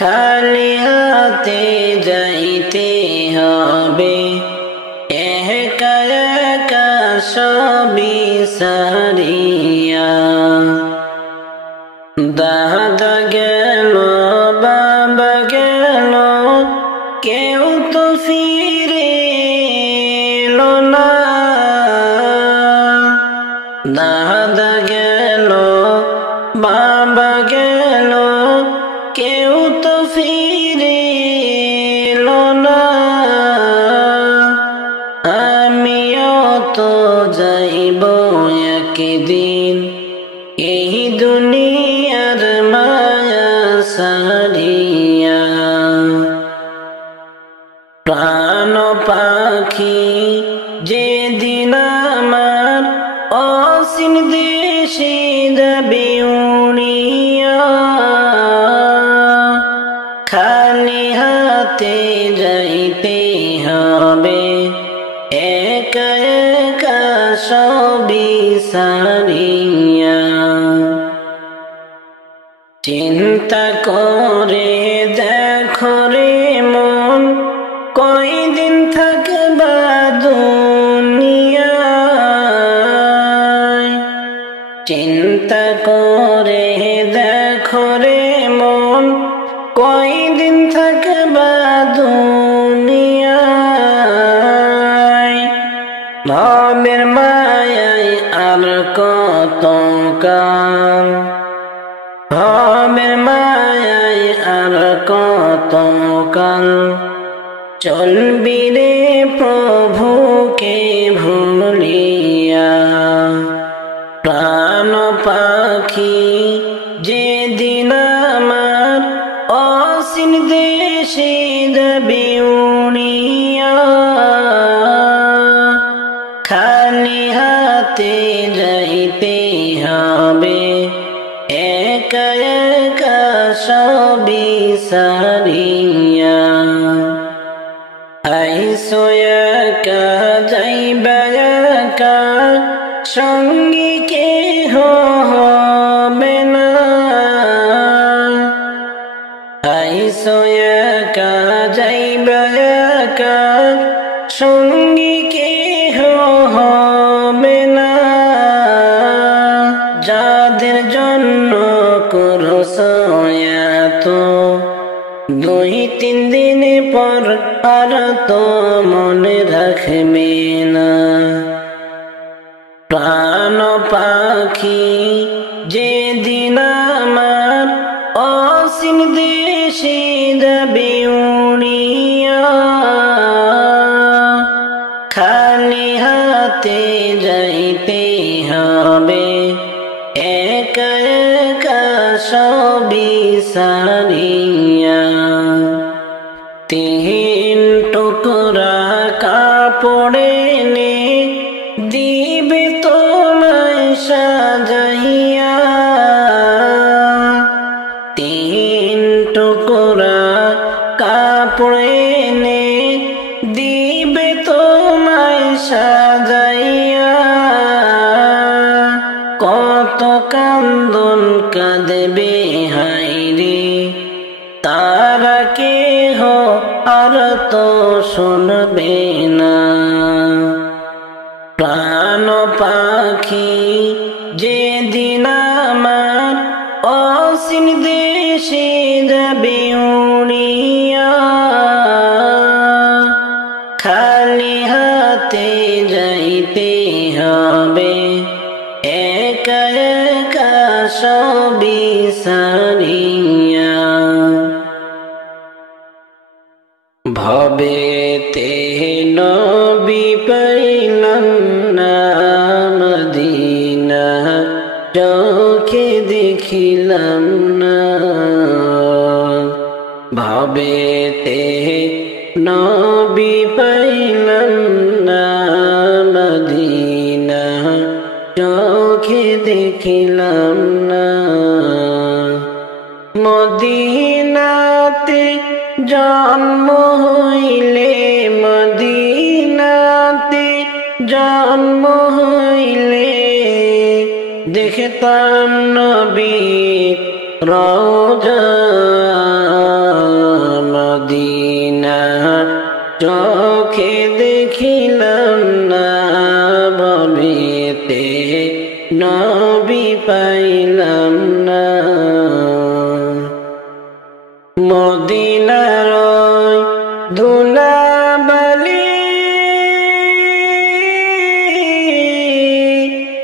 খালি হাতে যাইতে হবে, একা একা সবই সারিয়া। দাদা গেল, বাবা গেল, কেউ তো ফিরে এলো না। দাদা গেল, বাবা গেল, কেউ তো ফিরে এলো না। আমিও তো যাইব একদিন এই দুনিয়ার মায়া সারিয়া। প্রাণ পাখি যেদিন আমার অসীম দেশে যাবে উড়িয়া, খালি হাতে সারিয়া চিন্তা করে দেখো রে মন কয়দিন থাকবা দুনিয়ায় চিন্তা করে দেখো রে মন কয়দিন থাকবা দুনিয়ায় ভবের মায়ায় আর কত কাল ভবের মায়ায় আর কত কাল চলবি রে প্রভুকে ভুলিয়া প্রাণ পাখি যেদিন আমার অসীম দেশে যাবি উড়িয়া খালি হাতে যাইতে হবে একা একা সবই সারিয়া আইসো একা যাইবা একা সঙ্গী কেহ হবে না আইসো একা যাইবা একা সঙ্গী কেহ হবে না যাদের জন্য করছ এত দুই তিন দিন পর আর তো মনে রাখবে না প্রাণ পাখি যেদিন আমার অসীম দেশে যাবে উড়িয়া খালি হাতে যাইতে হবে একা একা সবই সারিয়া তিন টুকরা কাপড়ে নে দিবে তোমায় সাজাইয়া তিন টুকরা কাপড়ে নে দিবে তোমায় সাজাইয়া কত কান্দন কাঁদবে হায়রে তারা কেহ আর তো শুনবে না প্রাণ পাখি যেদিন আমার অসীম দেশে যাবে উড়িয়া খালি হাতে যাইতে হবে একা একা সবই সারিয়া ভবেতে নবী পাইলাম না মদিনা চোখে দেখিলাম না ভবেতে নবী পাইলাম না মদিনা চোখে দেখিলাম না মদিনাতে জন্ম হইলে মদিনাতে জন্ম হইলে দেখতাম নবী রওজা মদিনা চোখে দেখিলাম না বলিতে নবী পাইলাম না মদিনার ধুলাবালি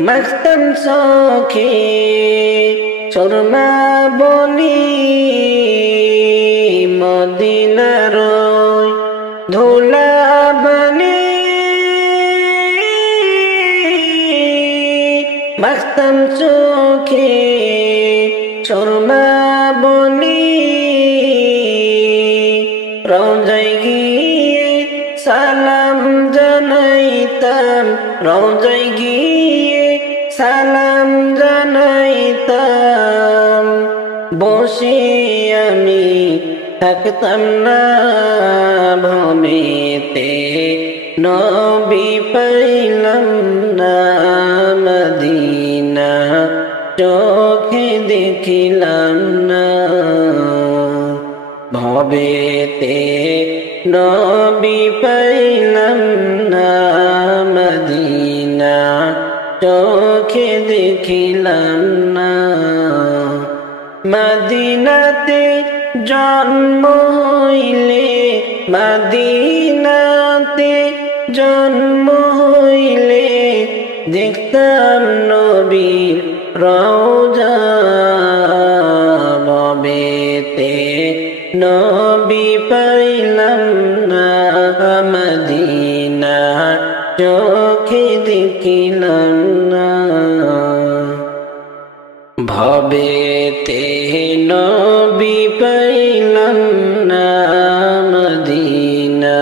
মাখতাম চোখে সুরমা বলি মদিনার ধুলাবালি মাখতাম চোখে সুরমা বলি রওজায় গিয়ে সালাম জানাইতাম রওজায় গিয়ে সালাম জানাইতাম বসে আমি থাকতাম না ভবেতে নবী পাইলাম না ভবেতে নবী পাইলাম না মদিনা চোখে দেখিলাম না মদিনাতে জন্ম হইলে মদিনাতে জন্ম হইলে দেখতাম নবীর রওজা ভবেতে নবী পাইলাম না মদিনা চোখে দেখিলাম না ভবেতে নবী পাইলাম না মদিনা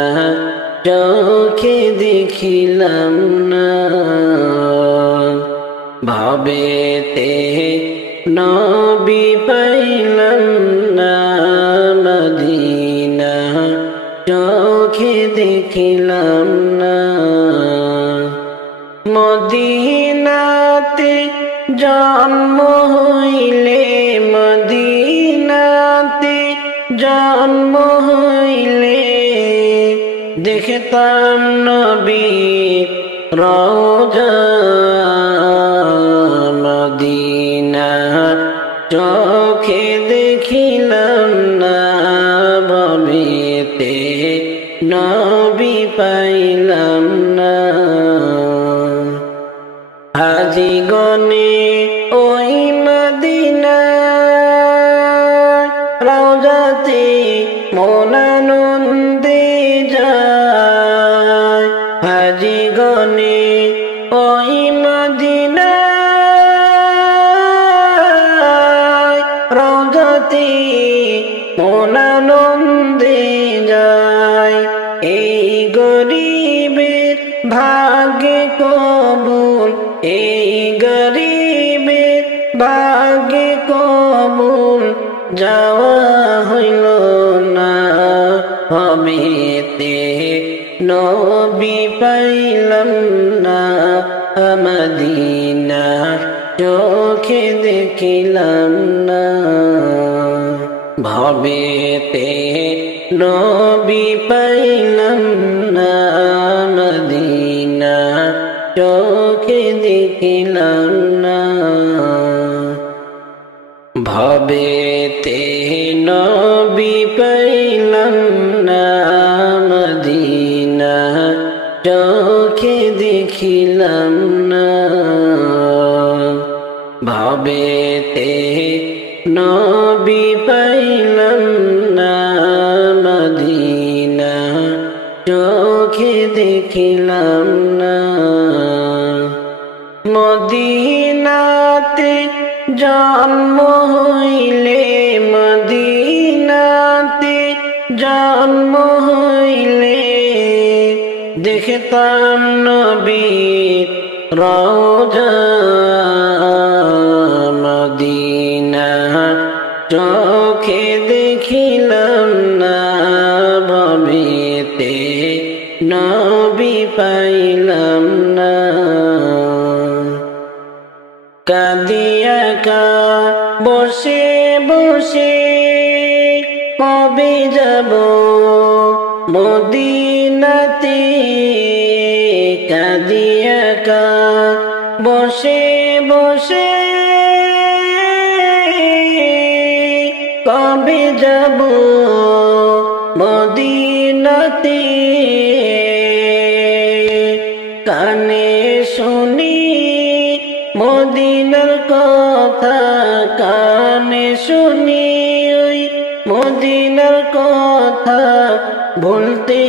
চোখে দেখিলাম না ভবেতে নবী পাইলাম না মদিনা চোখে দেখিলাম না মদিনাতে জন্ম হইলে মদিনাতে জন্ম হইলে দেখতাম নবীর রওজা মদিনা চোখে দেখিলাম না ভবেতে নবী পাইলাম না হাজি গনে ওই মদিনা রওজাতে মন আনন্দে যায় হাজি গনে ওই মদিনা রওজাতে মন আনন্দে যায় এই গরিবের ভাগ্যে কবুল এই গরিবের ভাগ্যে কবুল যাওয়া হইল না ভবেতে নবী পাইলাম না মদিনা চোখে দেখিলাম না ভবেতে নবী পাইলাম না মদিনা চোখে দেখিলাম না ভবেতে নবী পাইলাম না মদিনা চোখে দেখিলাম না ভবেতে নবী পাইলাম না মদিনা চোখে দেখিলাম না মদিনাতে জন্ম হইলে মদিনাতে জন্ম হইলে দেখতাম নবীর রওজা মদিনা চোখে দেখিলাম না ভবেতে নবী পাইলাম না কাঁদিয়া কা বসে বসে কবে যাব মদিনাতে কাঁদিয়া কা বসে বসে কবে যাব মদিনাতে কানে শুনি মদিনার কথা কানে শুনি ওই মদিনার কথা ভুলতে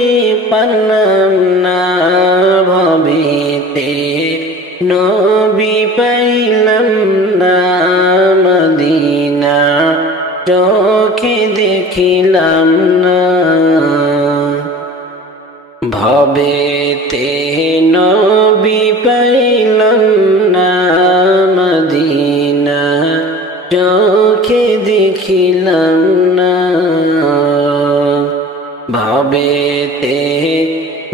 পারলাম না ভবেতে নবী পাইলাম না মদিনা চোখে দেখিলাম না ভবেতে নবী পাইলাম না মদিনা চোখে দেখিলাম না ভবেতে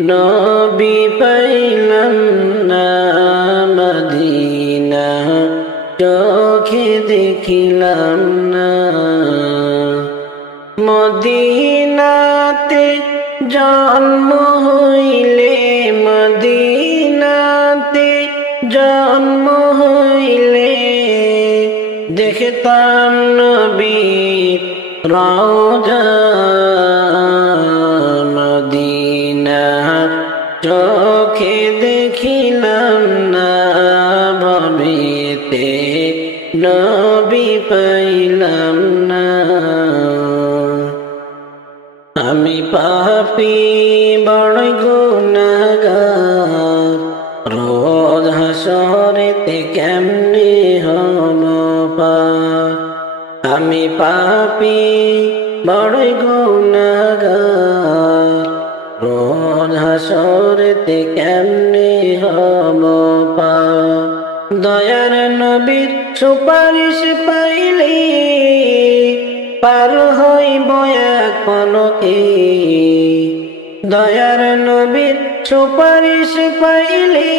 নবী পাইলাম না মদিনা চোখে দেখিলাম না মদিনা জন্ম হইলে মদিনাতে জন্ম হইলে দেখতাম নবীর রওজা মদিনা চোখে দেখিলাম না ভবেতে নবী পাইলাম না আমি পাপী বড় গুনাহগার রোজ হাসরেতে কেমনে হব পার আমি পাপী বড় গুনাহগার রোজ হাসরেতে কেমনে হব পার দয়ার নবীর সুপারিশ পাইলে পার হইব এক পলকে দয়ার নবীর সুপারিশ পাইলে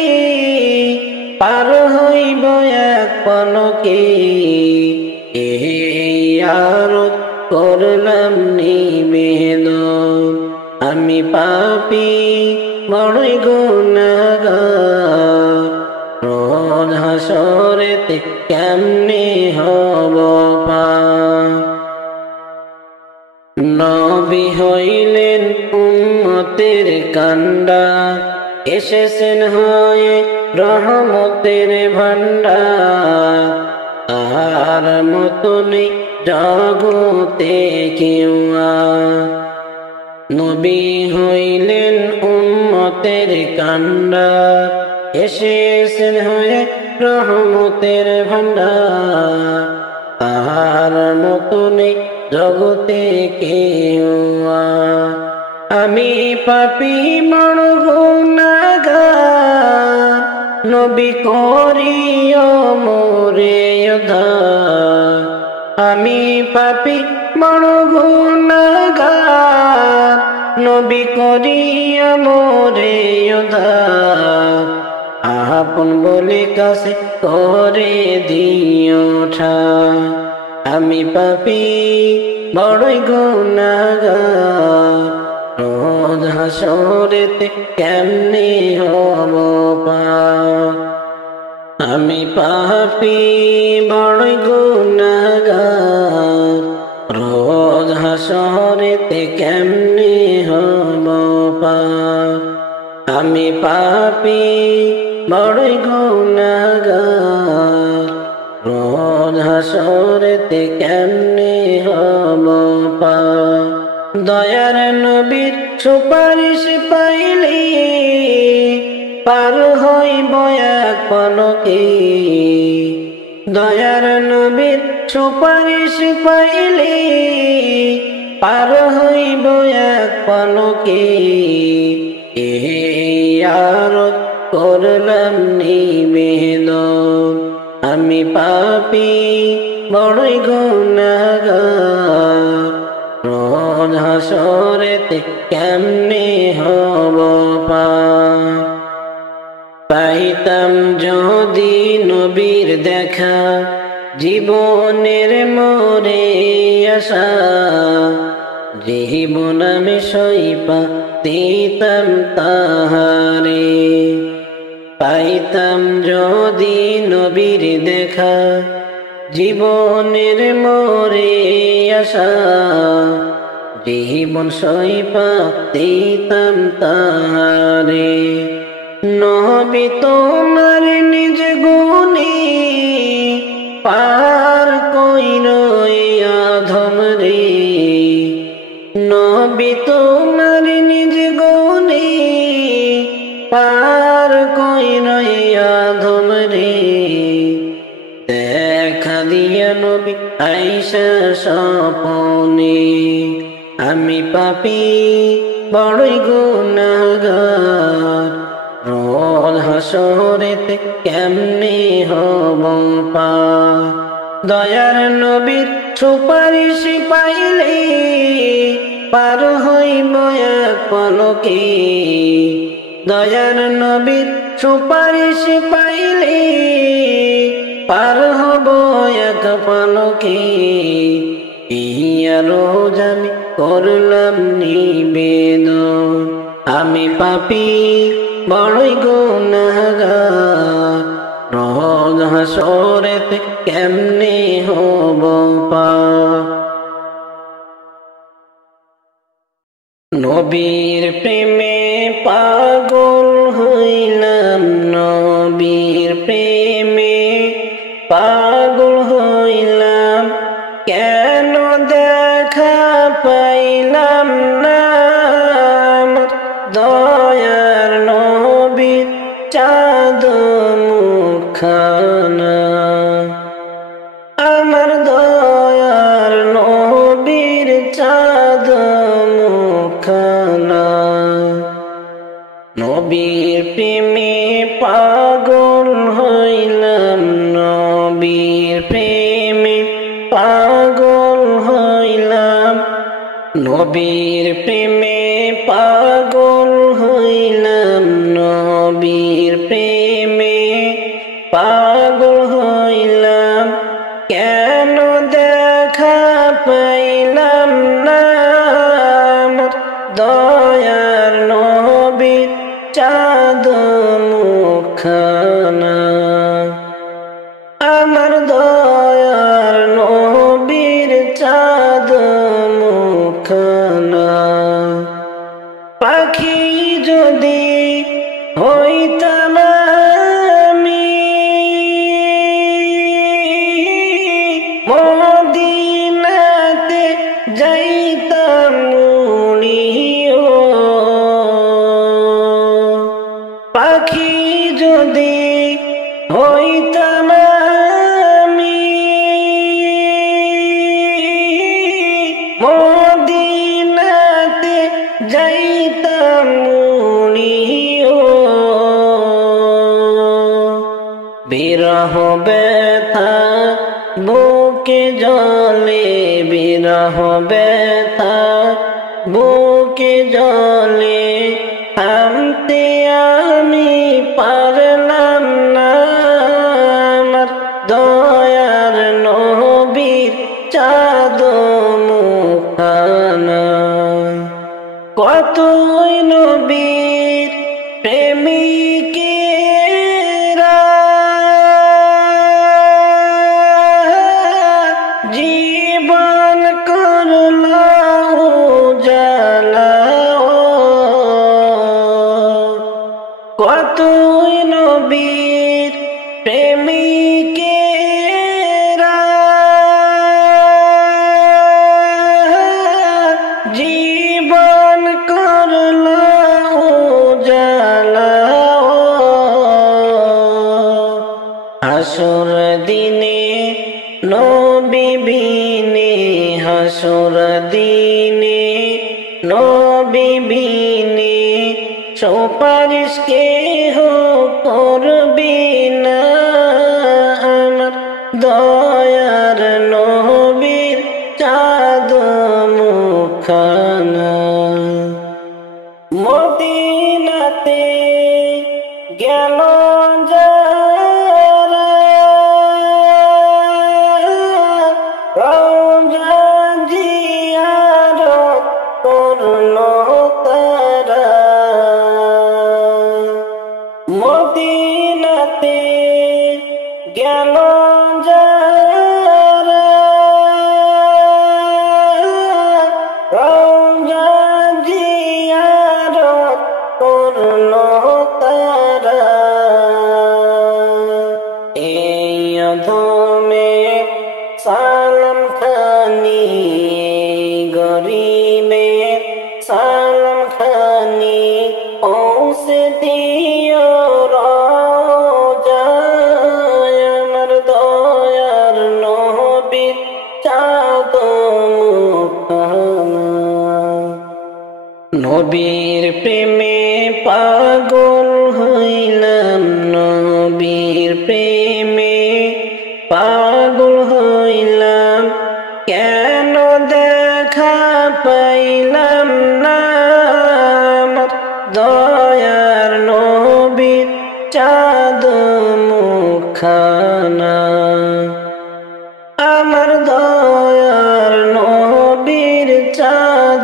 পার হইব এক পলকে এই আরত করলাম নিবেদন আমি পাপী বড়ই গুনাহগার রোজ হাসরেতে কেমনে হব পার নবী হইলেন উম্মতের কান্ডার এসেছেন হয়ে রহমতের ভান্ডার তার মতনই জগতে কেউ আর নবী হইলেন উম্মতের কান্ডার এসেছেন হয়ে রহমতের ভান্ডার তার মতনই জগতে কেউ আর আমি পাপী বড় গুনাহগার নবী করিও মোরে উদ্ধার আমি পাপী বড় গুনাহগার নবী করিও মোরে উদ্ধার আপন বলে কাছে করে দিও ঠাই আমি পাপী বড়ই গুনাহগার রোজ হাসরেতে কেমনে হব পার আমি পাপী বড়ই গুনাহগার রোজ হাসরেতে কেমনে হব পার আমি পাপী বড়ই গুনাহগার রোজ হাসরেতে কেমনে হব পার দয়ার নবীর সুপারিশ পাইলে পার হইব এক পলকে দয়ার নবীর সুপারিশ পাইলে পার হইব এক পলকে এই আরত করলাম নিবেদন আমি পাপী বড়ই গুনাহগার রোজ হাসরেতে কেমনে হব পার পাইতাম যদি নবীর দেখা জীবনের মোরে আশা জীবন আমি সইপা দিতাম তাহারে পাইতাম যদি নবীর দেখা জীবনের মোরে আশা জীবন সইপা দিতাম তাহারে নবী তোমার নিজ গুণে পার কইর আধম রে নবী তোমার নিজ গুণে পার কইর আধম রে দেখা দিয়া নবী আইসা স্বপনে আমি পাপী বড়ই গুনাহগার রোজ হাসরেতে কেমনে হব পার দয়ার নবীর সুপারিশ পাইলে পার হইব এক পলকে দয়ার নবীর সুপারিশ পাইলে পার হব এক পলকে ইয়া রোজ আমি করলাম নিবেদন। আমি পাপী বড়ই গুনাহগার, রোজ হাসরেতে কেমনে হব পার। নবীর প্রেমে পাগল হইলাম, নবীর প্রেমে পাগল হইলাম, কেন দেখা পাইলাম না আমার দয়ার নবীর চাঁদ মুখখানা। আমার দয়ার নবীর চাঁদ মুখখানা। নবীর প্রেমে পাগল হইলাম, নবীর প্রেমে পাগল হইলাম, নবীর প্রেমে পাগল হইলাম, নবীর প্রেমে পাগল হইলাম, কেন দেখা পাইলাম না আমার দয়ার নবীর চাঁদ মুখখানা। আমার দয়ার নবীর চাঁদ মুখখানা। পাখি যদি হইতাম আমি, মদিনাতে যাইতাম উড়িও। পাখি যদি হইতাম আমি, মদিনাতে যাইতাম উড়িও। বিরহ ব্যথা বুকে জলে, বিরহ ব্যথা বুকে জলে, থামতে আমি পারলাম না আমার দয়ার নবীর চাঁদ মুখখানা। কতই নবীর প্রেমিকেরা জীবন করলো উজালা। কতই নবীর প্রেমিকেরা জীবন করলো উজালা। হাসর দিনে নবী বিনে, হাসর দিনে নবী বিনে, সুপারিশ কেহ করবি না আমার দয়ার নবীর চাঁদ মুখখানা। মদিনাতে গেল যারা, রওজা জিয়ারত করলো তারা। মদিনাতে গেল যারা, রওজা জিয়ারত করলো তারা। এই অধমে সালাম খানি, গরিবে সালাম খানি, পৌঁছে দিও রওজায় আমার দয়ার নবীর চাঁদ মুখখানা। নবীর প্রেমে পাগল হইলাম, নবীর প্রেমে পাগল হইলাম, কেন দেখা পাইলাম না আমার দয়ার নবীর চাঁদ মুখখানা। আমার দয়ার নবীর চাঁদ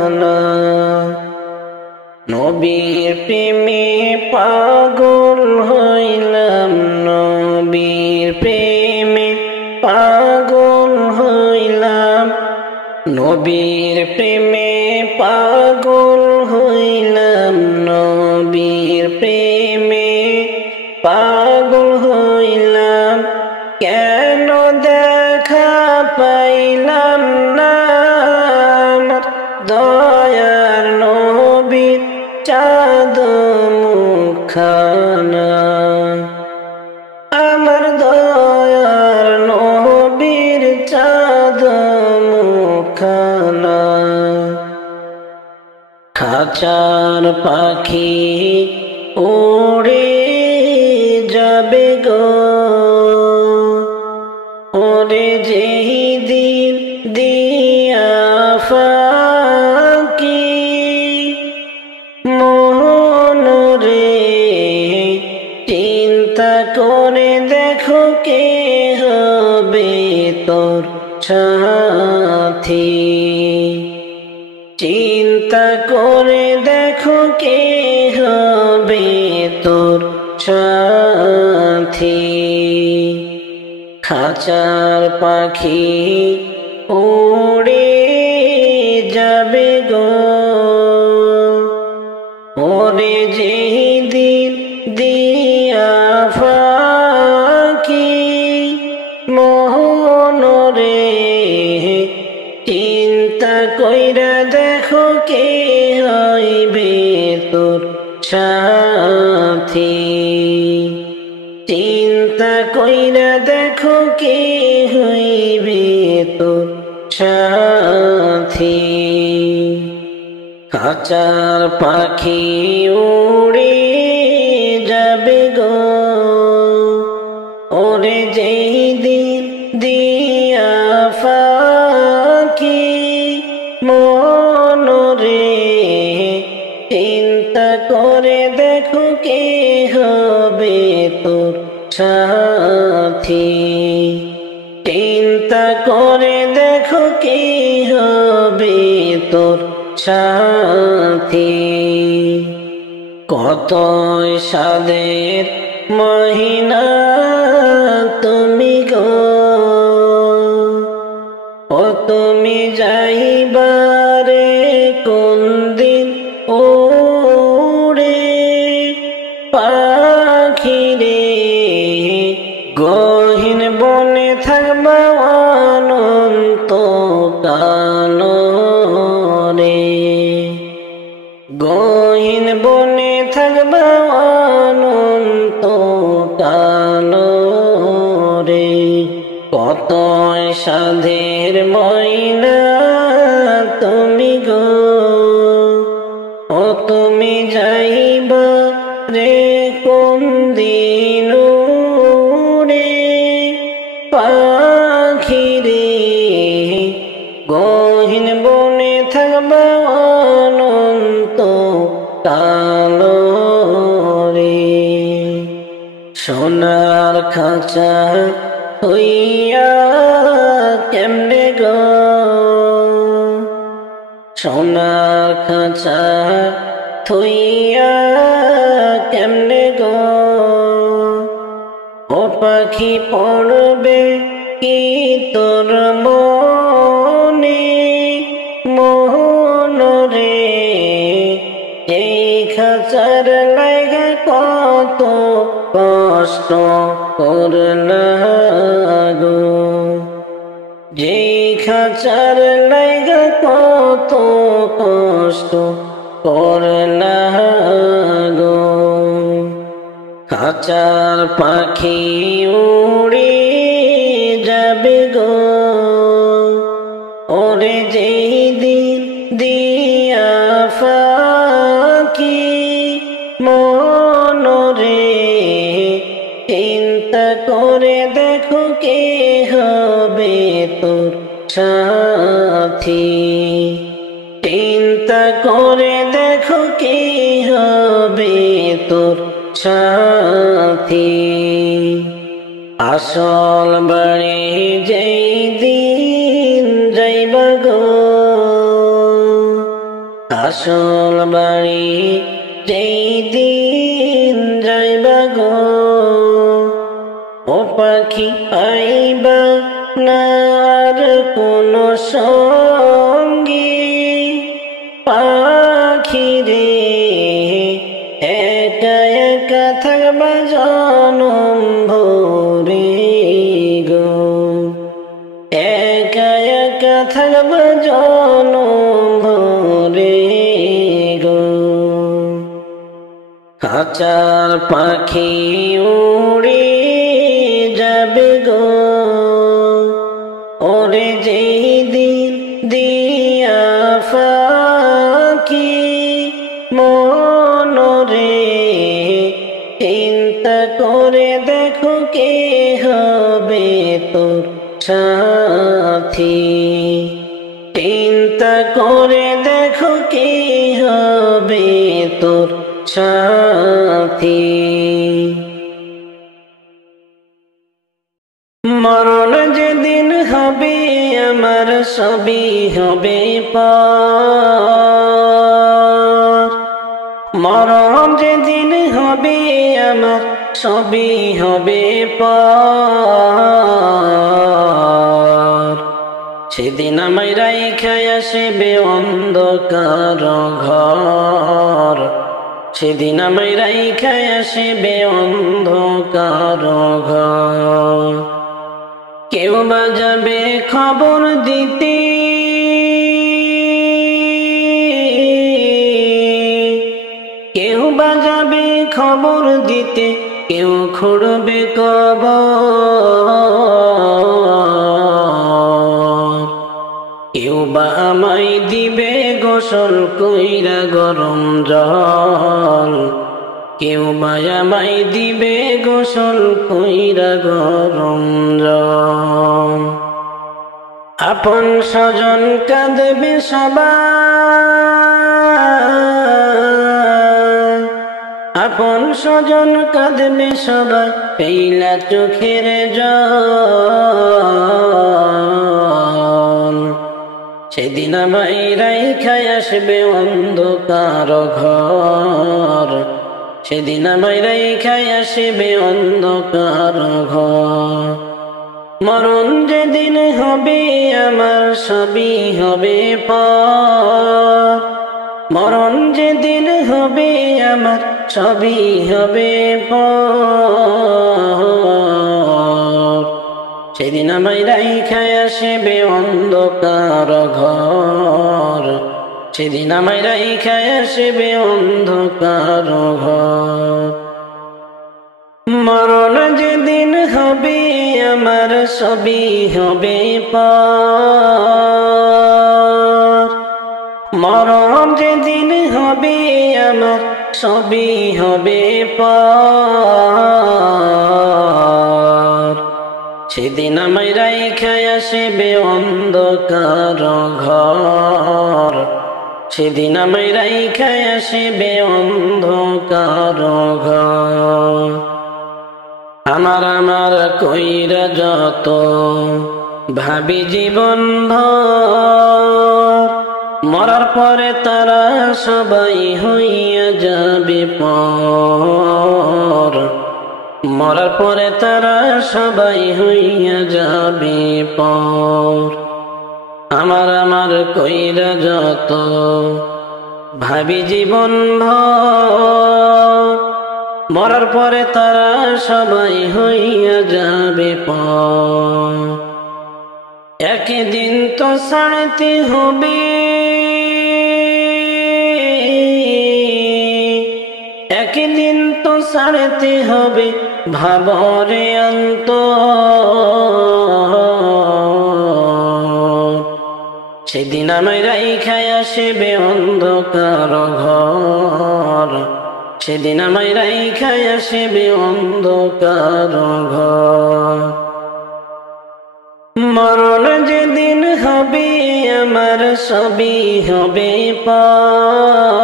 খানা নবীর প্রেমে পাগল হইলাম নবীর প্রেমে পাগল হইলাম নবীর প্রেমে পাগল হইলাম নবীর প্রেমে পাগল হইলাম কেন দেখা পাইলাম না আমার দয়ার নবীর চাঁদ মুখখানা আমার দয়ার নবীর চাঁদ মুখখানা খাঁচার পাখি উড়ে যাবে গো ওরে যেই দিন দিয়া ফাঁকি মন রে চিন্তা করে দেখো কে হবে তোর সাথী চিন্তা করে দেখো কে হবে তোর সাথী খাঁচার পাখি উড়ে যাবে গো ওরে যেই দিন দিয়া ফাঁকি মন রে চিন্তা কইরা দেখো কে হইবে তোর সাথী চিন্তা কইরা দেখো কে হইবে তোর সাথী খাঁচার পাখি উড়ে যাবে গো ওরে যেই দিন দিয়া ফাঁকি মন রে চিন্তা করে দেখো কে হবে তোর সাথী চিন্তা করে দেখো কে হবে তোর সাথী কত সাদের মহিনা তুমি গো ও তুমি যাইবারে কোন দিন ওড়ে পাখি রে গহীন বনে থাকবা অনন্ত কাল রে গহীন বনে থাকবা অনন্ত কাল রে কত সাধের ময়না তুমি গো ও তুমি যাইবা রে কোন দিন রে পাখি রে গহীন বনে থাকবা অনন্ত কাল রে সোনার খাঁচা হইয়া কেমনে গো সোনার খাঁচা থইয়া কেমনে গো ও পাখি পড়বে কি তোর মনে মোহন রে এই খাঁচার লাগা কত কষ্ট করলা গো যেই খাঁচার লাগা কত কষ্ট করলা গো খাঁচার পাখি উড়ে যাবে গো ওরে যেই দিন দিয়া ফাঁকি মন রে চিন্তা করে দেখো কে হবে তোর সাথী চিন্তা করে দেখো কে হবে তোর সাথী আসল বাড়ি যেই দিন যাইবা গো আসল বাড়ি যেই দিন যাইবা গো, ও পাখি পাইবা না আর কোনো সঙ্গী। পাখি রে একা একা থাকবা জনম ভরে গো, একা একা থাকবা জনম ভরে গো। খাঁচার পাখি উড়ে যাবে গো, ওরে যেই দিন দিয়া ফাঁকি মনরে, চিন্তা করে দেখো কে হবে তোর সাথী। চিন্তা করে দেখো কে হবে তোর সাথী। মরণ যেদিন হবে আমার সবই হবে পার। মরণ যেদিন হবে আমার সবই হবে পার। সেদিন আমায় রাইখা আসবে অন্ধকার ঘর, সেদিন আমায় রাইখা আসবে অন্ধকার ঘর। কেউ বা যাবে খবর দিতে, কেউ বা যাবে খবর দিতে, কেউ খুঁড়বে কবর। কেউ বা আমায় দিবে গোসল কইরা গরম জল, কেউ বা আমায় দিবে গোসল কইরা গরম জল। আপন স্বজন কাঁদবে সবাই, আপন স্বজন কাঁদবে সবাই, পেইলা চোখের জল। সেদিন আমায় রাইখা আসবে অন্ধকার ঘর, সেদিন আমায় রাইখা আসবে অন্ধকার ঘর। মরণ যেদিন হবে আমার সবই হবে পার। মরণ যেদিন হবে আমার সবই হবে পার। সেদিন আমায় রাইখা আসবে অন্ধকার ঘর, সেদিন আমায় রাইখা আসবে অন্ধকার ঘর। মরণ যেদিন হবে আমার সবই হবে পার। মরণ যেদিন হবে আমার সবই হবে পার। সেদিন আমায় রাইখা আসবে অন্ধকার ঘর, সেদিন আমায় রাইখা আসবে অন্ধকার ঘর। আমার আমার কইরা যত ভাবি জীবন ভর, মরার পরে তারা সবাই হইয়া যাবে পর। মরার পরে তারা সবাই হইয়া যাবে পর। আমার আমার কইরা যত ভাবি জীবন ভর, মরার পরে তারা সবাই হইয়া যাবে পর। একদিন তো ছাড়তে হবে, একদিন তো ছাড়তে হবে ভাবরে অন্তর। সেদিন আমায় রাইখা আসবে অন্ধকার ঘর, সেদিন আমায় রাইখা আসবে অন্ধকার ঘর। মরণ যেদিন হবে আমার সবই হবে পার।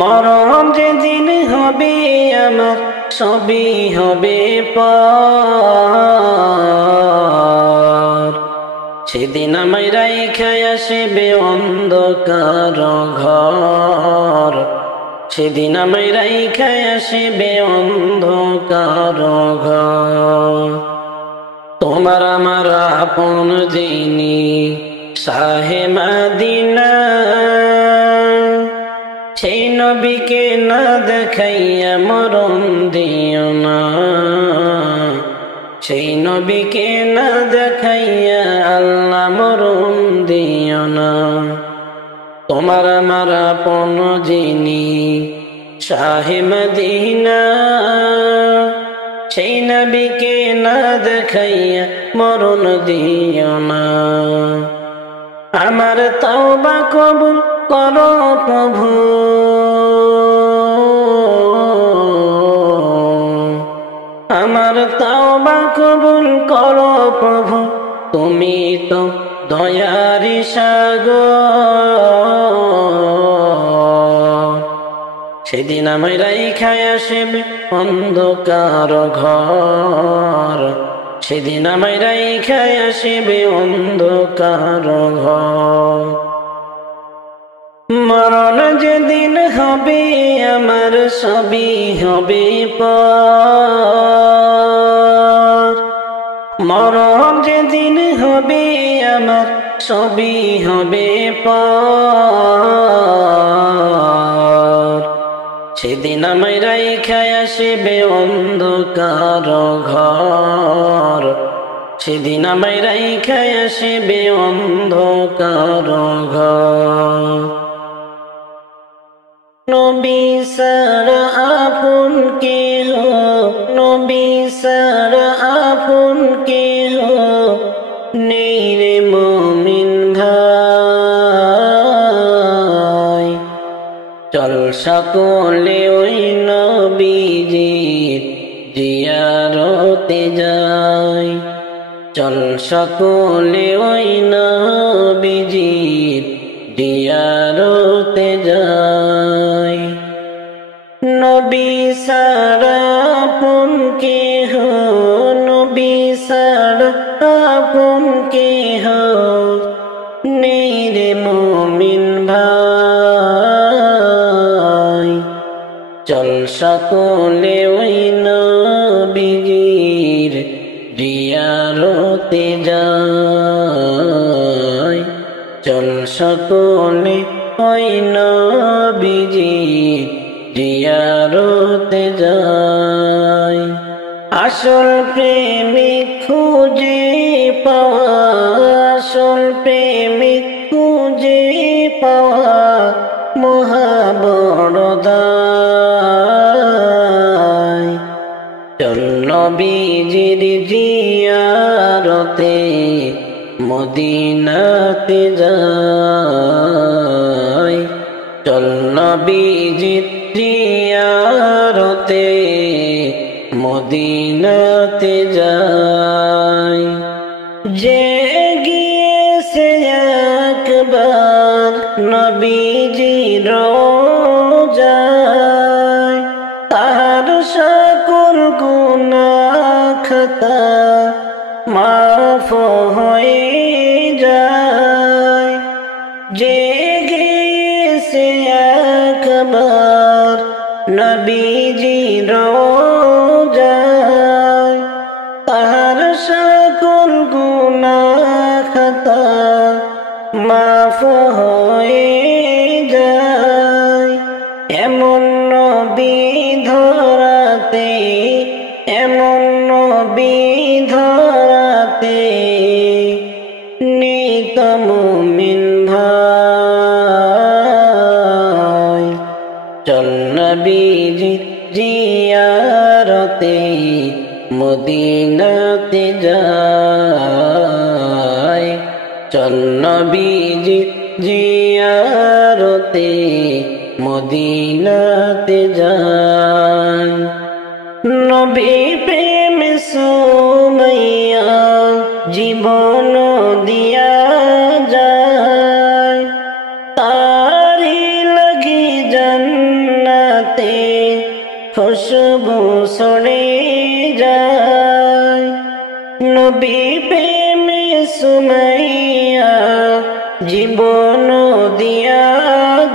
মরণ যেদিন হবে আমার সবই হবে পার। সেদিন আমায় রাইখা আসিবে অন্ধকার ঘর, সেদিন আমায় রাইখা আসিবে অন্ধকার ঘর। তোমার আমার আপন যিনি শাহে মদিনা, সেই নবীকে না দেখাইয়া মরণ দিও না, সেই নবীকে না দেখাইয়া আল্লাহ মরণ দিও না। তোমার আমার আপন যিনি শাহে মদিনা, সেই নবীকে না দেখাইয়া মরণ দিও না। আমার তওবা কবুল করো প্রভু, আমার তওবা কবুল করো প্রভু, তুমি তো দয়ারি সাগর। সেদিন আমায় রাইখা আসিবে অন্ধকার ঘর, সেদিন আমায় রাইখা আসিবে অন্ধকার ঘর। মরণ যেদিন হবে আমার সবই হবে পর, মরণ যেদিন হবে আমার সবই হবে পর। সেদিন আমায় রাইখা আসিবে অন্ধকার ঘর, সেদিন আমায় রাইখা আসিবে অন্ধকার ঘর। নবী ছাড়া আপন কেহ, নবী ছাড়া আপন কেহ নেই রে মুমিন ভাই। চল সকলে ওই নবীজির জিয়ারতে যাই, চল সকলে ওই নবীজির জিয়ারতে যাই। নবী ছাড়া আপন কেহ, নবী ছাড়া আপন কেহ নেই রে মুমিন ভাই। চল সকলে ওই নবীজির জিয়ারতে যাই, চল সকলে ওই নবীজির জিয়ারতে যাই। আসল প্রেমিক খুঁজে পাওয়া, আসল প্রেমিক খুঁজে পাওয়া মহা বড় দায়। চল নবীজির জিয়ারতে মদিনাতে যাই, চল নবীজির জিয়ারতে মদিনাতে যাই। যে গিয়েছে একবার নবীজির রোজায়, তার সকল গুনাহ খাতা মাফ হয়ে যায়। যে গিয়েছে একবার নবীজির রোজায়, তার সকল গুনাহ খাতা মাফ হয়ে যায়। এমন নবী ধরাতে, এমন নবী ধরাতে নিত মুমিন ভাই। চল নবীজির জিয়ারতে মদিনাতে যাই, চল নবীজির জিয়ারতে মদিনাতে যাই। নবী প্রেম সুমাইয়া জীবন দিয়া যায়, তারি লাগি জান্নাতে খুশবু ছড়ে যায়। নবী প্রেম সুমাইয়া জীবন দিয়া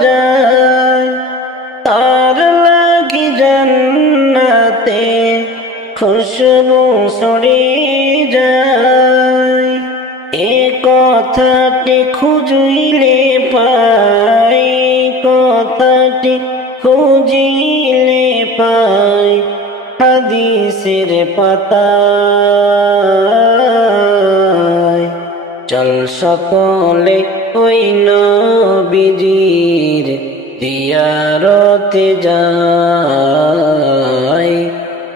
যায়, তার লাগি জান্নাতে খুশবু ছড়িয়ে যায়। এ কথাটি খুঁজিলে পাই, কথাটি খুঁজিলে পাই হাদিসের পাতায়। চল সকলে ওই নবীজির জিয়ারতে যাই,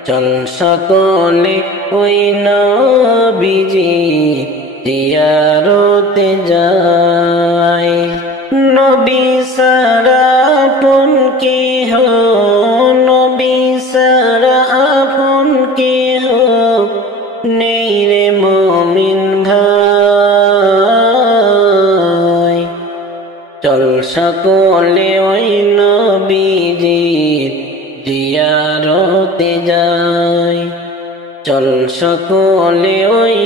চল সকলে ওই নবীজির জিয়ারতে যাই। নবী সারা আপন কেহ, নবী সারা আপন কেহ নেই রে মুমিন ভাই। চল সকলে ওই নবীজির জিয়ারতে যাই, চল সকলে ওই